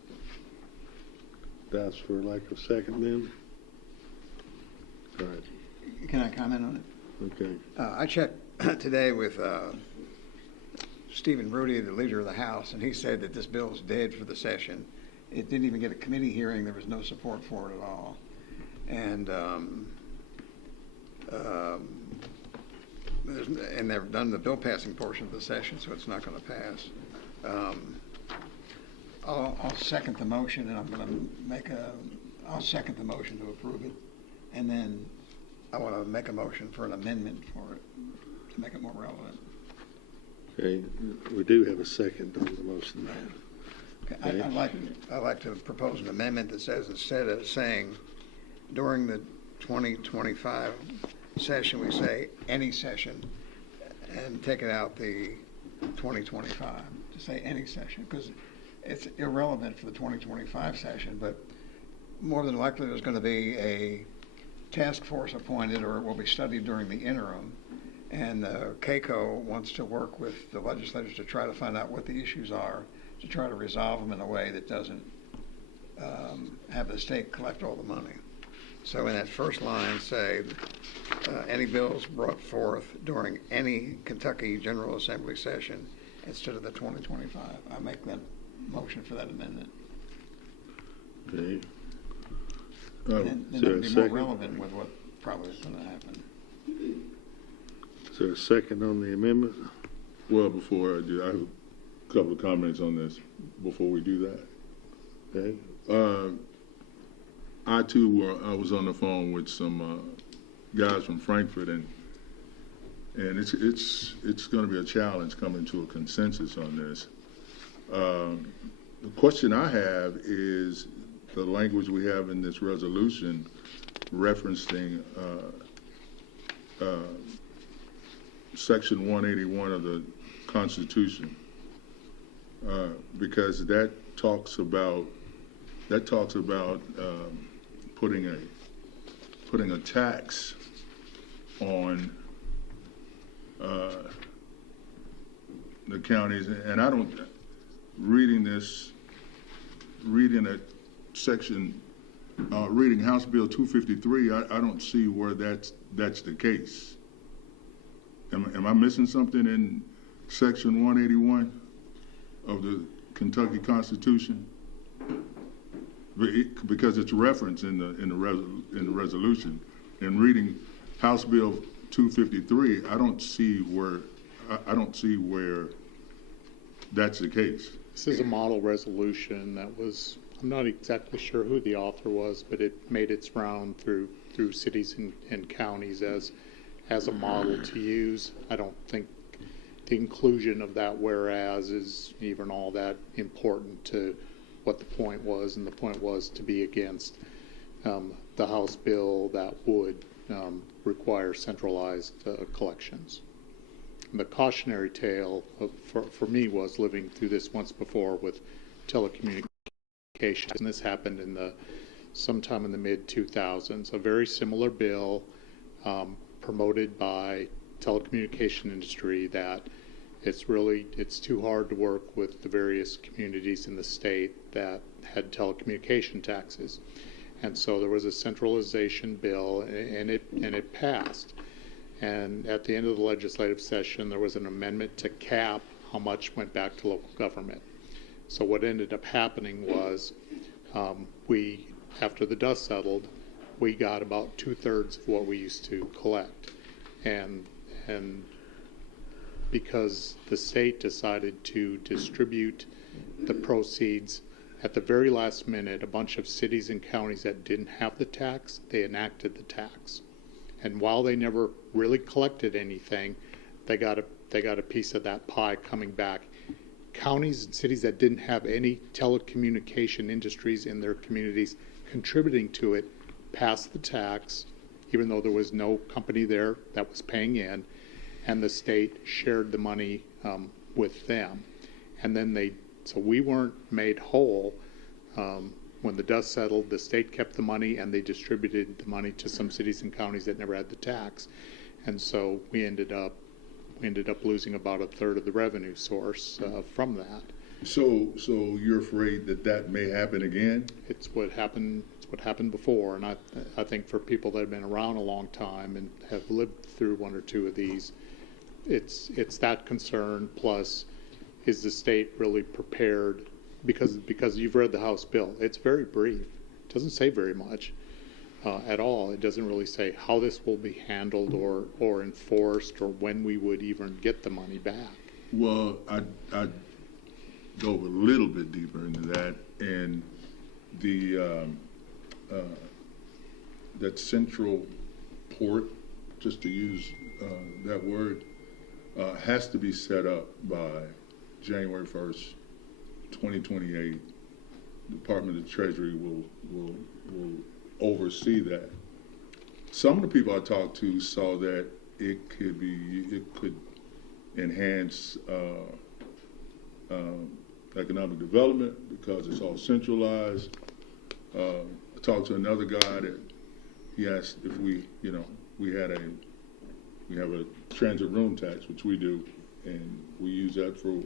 That's for lack of second then? All right. Can I comment on it? Okay. I checked today with Stephen Rudy, the leader of the House, and he said that this bill is dead for the session. It didn't even get a committee hearing. There was no support for it at all. And they've done the bill passing portion of the session, so it's not going to pass. I'll second the motion, and I'm going to I'll second the motion to approve it, and then I want to make a motion for an amendment for it to make it more relevant. Okay. We do have a second on the motion now. Okay. I'd like to propose an amendment that says, instead of saying during the 2025 session, we say any session, and take it out the 2025 to say any session, because it's irrelevant for the 2025 session, but more than likely there's going to be a task force appointed, or it will be studied during the interim, and CAECO wants to work with the legislators to try to find out what the issues are, to try to resolve them in a way that doesn't have the state collect all the money. So in that first line, say, any bills brought forth during any Kentucky General Assembly session instead of the 2025. I make that motion for that amendment. Okay. Then it'll be more relevant with what probably is going to happen. Is there a second on the amendment? Well, before I do, I have a couple of comments on this before we do that. Okay. I too, I was on the phone with some guys from Frankfurt, and it's going to be a challenge coming to a consensus on this. The question I have is the language we have in this resolution referencing Section 181 of the Constitution, because that talks about putting a tax on the counties, and I don't, reading that section, reading House Bill 253, I don't see where that's the case. Am I missing something in Section 181 of the Kentucky Constitution? Because it's referenced in the resolution. And reading House Bill 253, I don't see where that's the case. This is a model resolution that was, I'm not exactly sure who the author was, but it made its round through cities and counties as a model to use. I don't think the inclusion of that whereas is even all that important to what the point was, and the point was to be against the House bill that would require centralized collections. The cautionary tale for me was living through this once before with telecommunications, and this happened sometime in the mid-2000s. A very similar bill promoted by telecommunication industry that it's too hard to work with the various communities in the state that had telecommunication taxes. And so there was a centralization bill, and it passed. And at the end of the legislative session, there was an amendment to cap how much went back to local government. So what ended up happening was after the dust settled, we got about 2/3 of what we used to collect. And because the state decided to distribute the proceeds at the very last minute, a bunch of cities and counties that didn't have the tax, they enacted the tax. And while they never really collected anything, they got a piece of that pie coming back. Counties and cities that didn't have any telecommunication industries in their communities contributing to it passed the tax, even though there was no company there that was paying in, and the state shared the money with them. And then so we weren't made whole. When the dust settled, the state kept the money, and they distributed the money to some cities and counties that never had the tax. And so we ended up losing about 1/3 of the revenue source from that. So you're afraid that may happen again? It's what happened before, and I think for people that have been around a long time and have lived through one or two of these, it's that concern. Plus, is the state really prepared? Because you've read the House bill, it's very brief. It doesn't say very much at all. It doesn't really say how this will be handled or enforced or when we would even get the money back. Well, I'd go a little bit deeper into that, and that central port, just to use that word, has to be set up by January 1st, 2028. The Department of the Treasury will oversee that. Some of the people I talked to saw that it could enhance economic development because it's all centralized. I talked to another guy that he asked if we have a transit room tax, which we do, and we use that for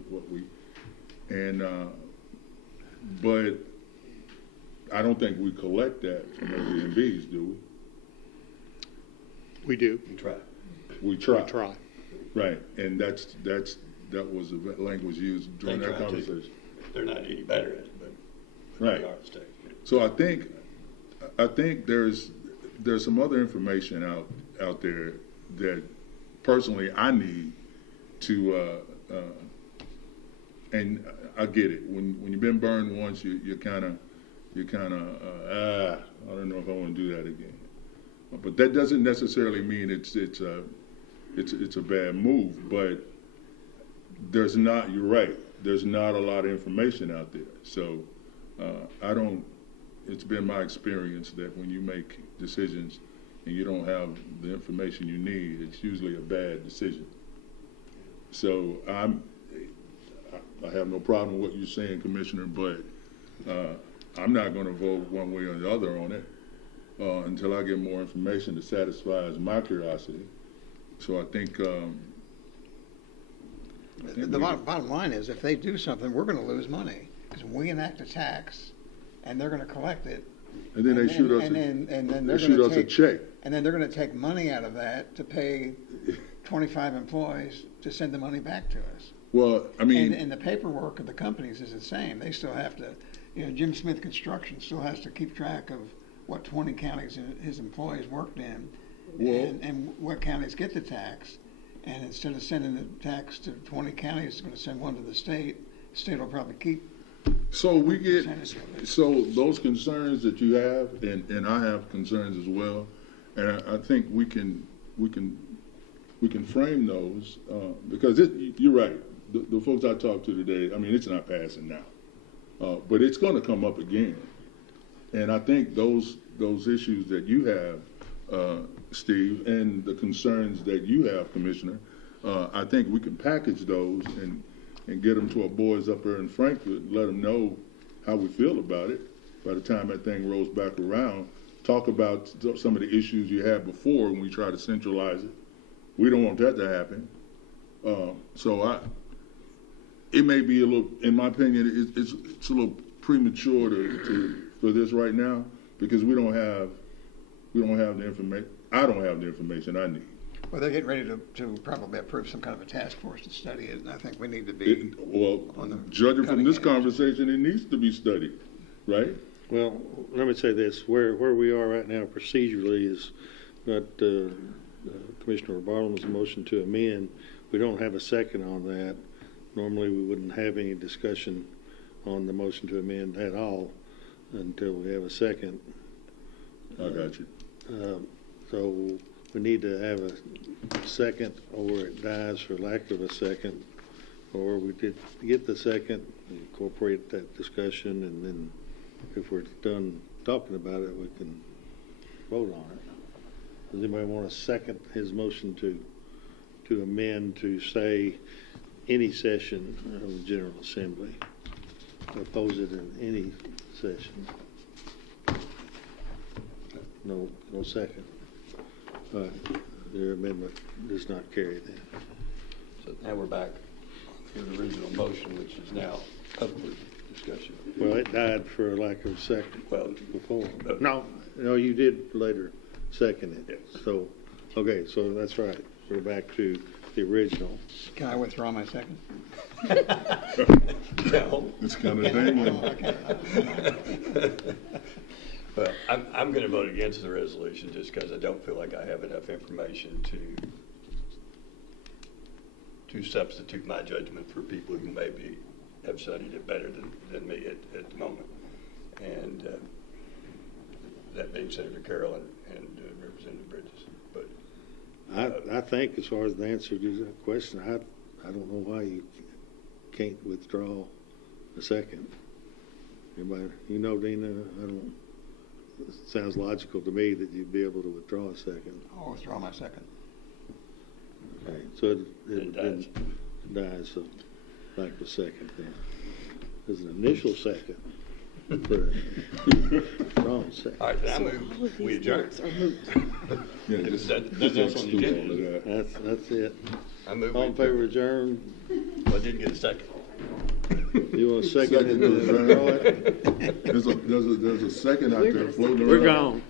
but I don't think we collect that from Airbnbs, do we? We do. We try. We try. Right, and that was the language used during that conversation. They're not any better at it, but right. They are at stake. So I think there's some other information out there that personally I need to and I get it. When you've been burned once, you kind of I don't know if I want to do that again. But that doesn't necessarily mean it's a bad move. But there's not. You're right. There's not a lot of information out there. So I don't. It's been my experience that when you make decisions and you don't have the information you need, it's usually a bad decision. So I have no problem with what you're saying, Commissioner, but I'm not going to vote one way or the other on it until I get more information that satisfies my curiosity. So I think The bottom line is, if they do something, we're going to lose money because we enact a tax, and they're going to collect it. And then they shoot us a check. And then they're going to take money out of that to pay 25 employees to send the money back to us. Well, I mean, and the paperwork of the companies is the same. They still have to, Jim Smith Construction still has to keep track of what 20 counties his employees worked in, and what counties get the tax. And instead of sending the tax to 20 counties, it's going to send one to the state. The state will probably keep. So those concerns that you have, and I have concerns as well, and I think we can frame those because you're right. The folks I talked to today, I mean, it's not passing now, but it's going to come up again, and I think those issues that you have, Steve, and the concerns that you have, Commissioner, I think we can package those and get them to our boys up there in Frankfurt, let them know how we feel about it. By the time that thing rolls back around, talk about some of the issues you had before when we try to centralize it. We don't want that to happen. It may be a little, in my opinion, it's a little premature for this right now because we don't have the information. I don't have the information I need. Well, they're getting ready to probably approve some kind of a task force to study it, and I think we need to be. Judging from this conversation, it needs to be studied, right? Well, let me say this: where we are right now procedurally is not Commissioner Barnum's motion to amend. We don't have a second on that. Normally, we wouldn't have any discussion on the motion to amend at all until we have a second. I got you. So we need to have a second, or it dies for lack of a second, or we did get the second, incorporate that discussion, and then if we're done talking about it, we can vote on it. Does anybody want to second his motion to amend to say any session of the General Assembly? Oppose it in any session? No second. Your amendment does not carry then. So now we're back to the original motion, which is now up for discussion. Well, it died for lack of a second. Well, before. No, you did later second it. Yes. So, okay, so that's right. We're back to the original. Can I withdraw my second? No. This kind of thing. Well, I'm going to vote against the resolution just because I don't feel like I have enough information to substitute my judgment for people who maybe have studied it better than me at the moment. And that being Senator Carroll and Representative Bridges. But I think as far as the answer to that question, I don't know why you can't withdraw a second. Anybody, Dina, I don't. It sounds logical to me that you'd be able to withdraw a second. I'll withdraw my second. Okay, so it dies, so like the second then. There's an initial second. Wrong second. All right, then I move. We adjourn. That's it. I move. All in favor of adjourn? Well, I didn't get a second. You want a second? There's a second out there floating around. We're gone.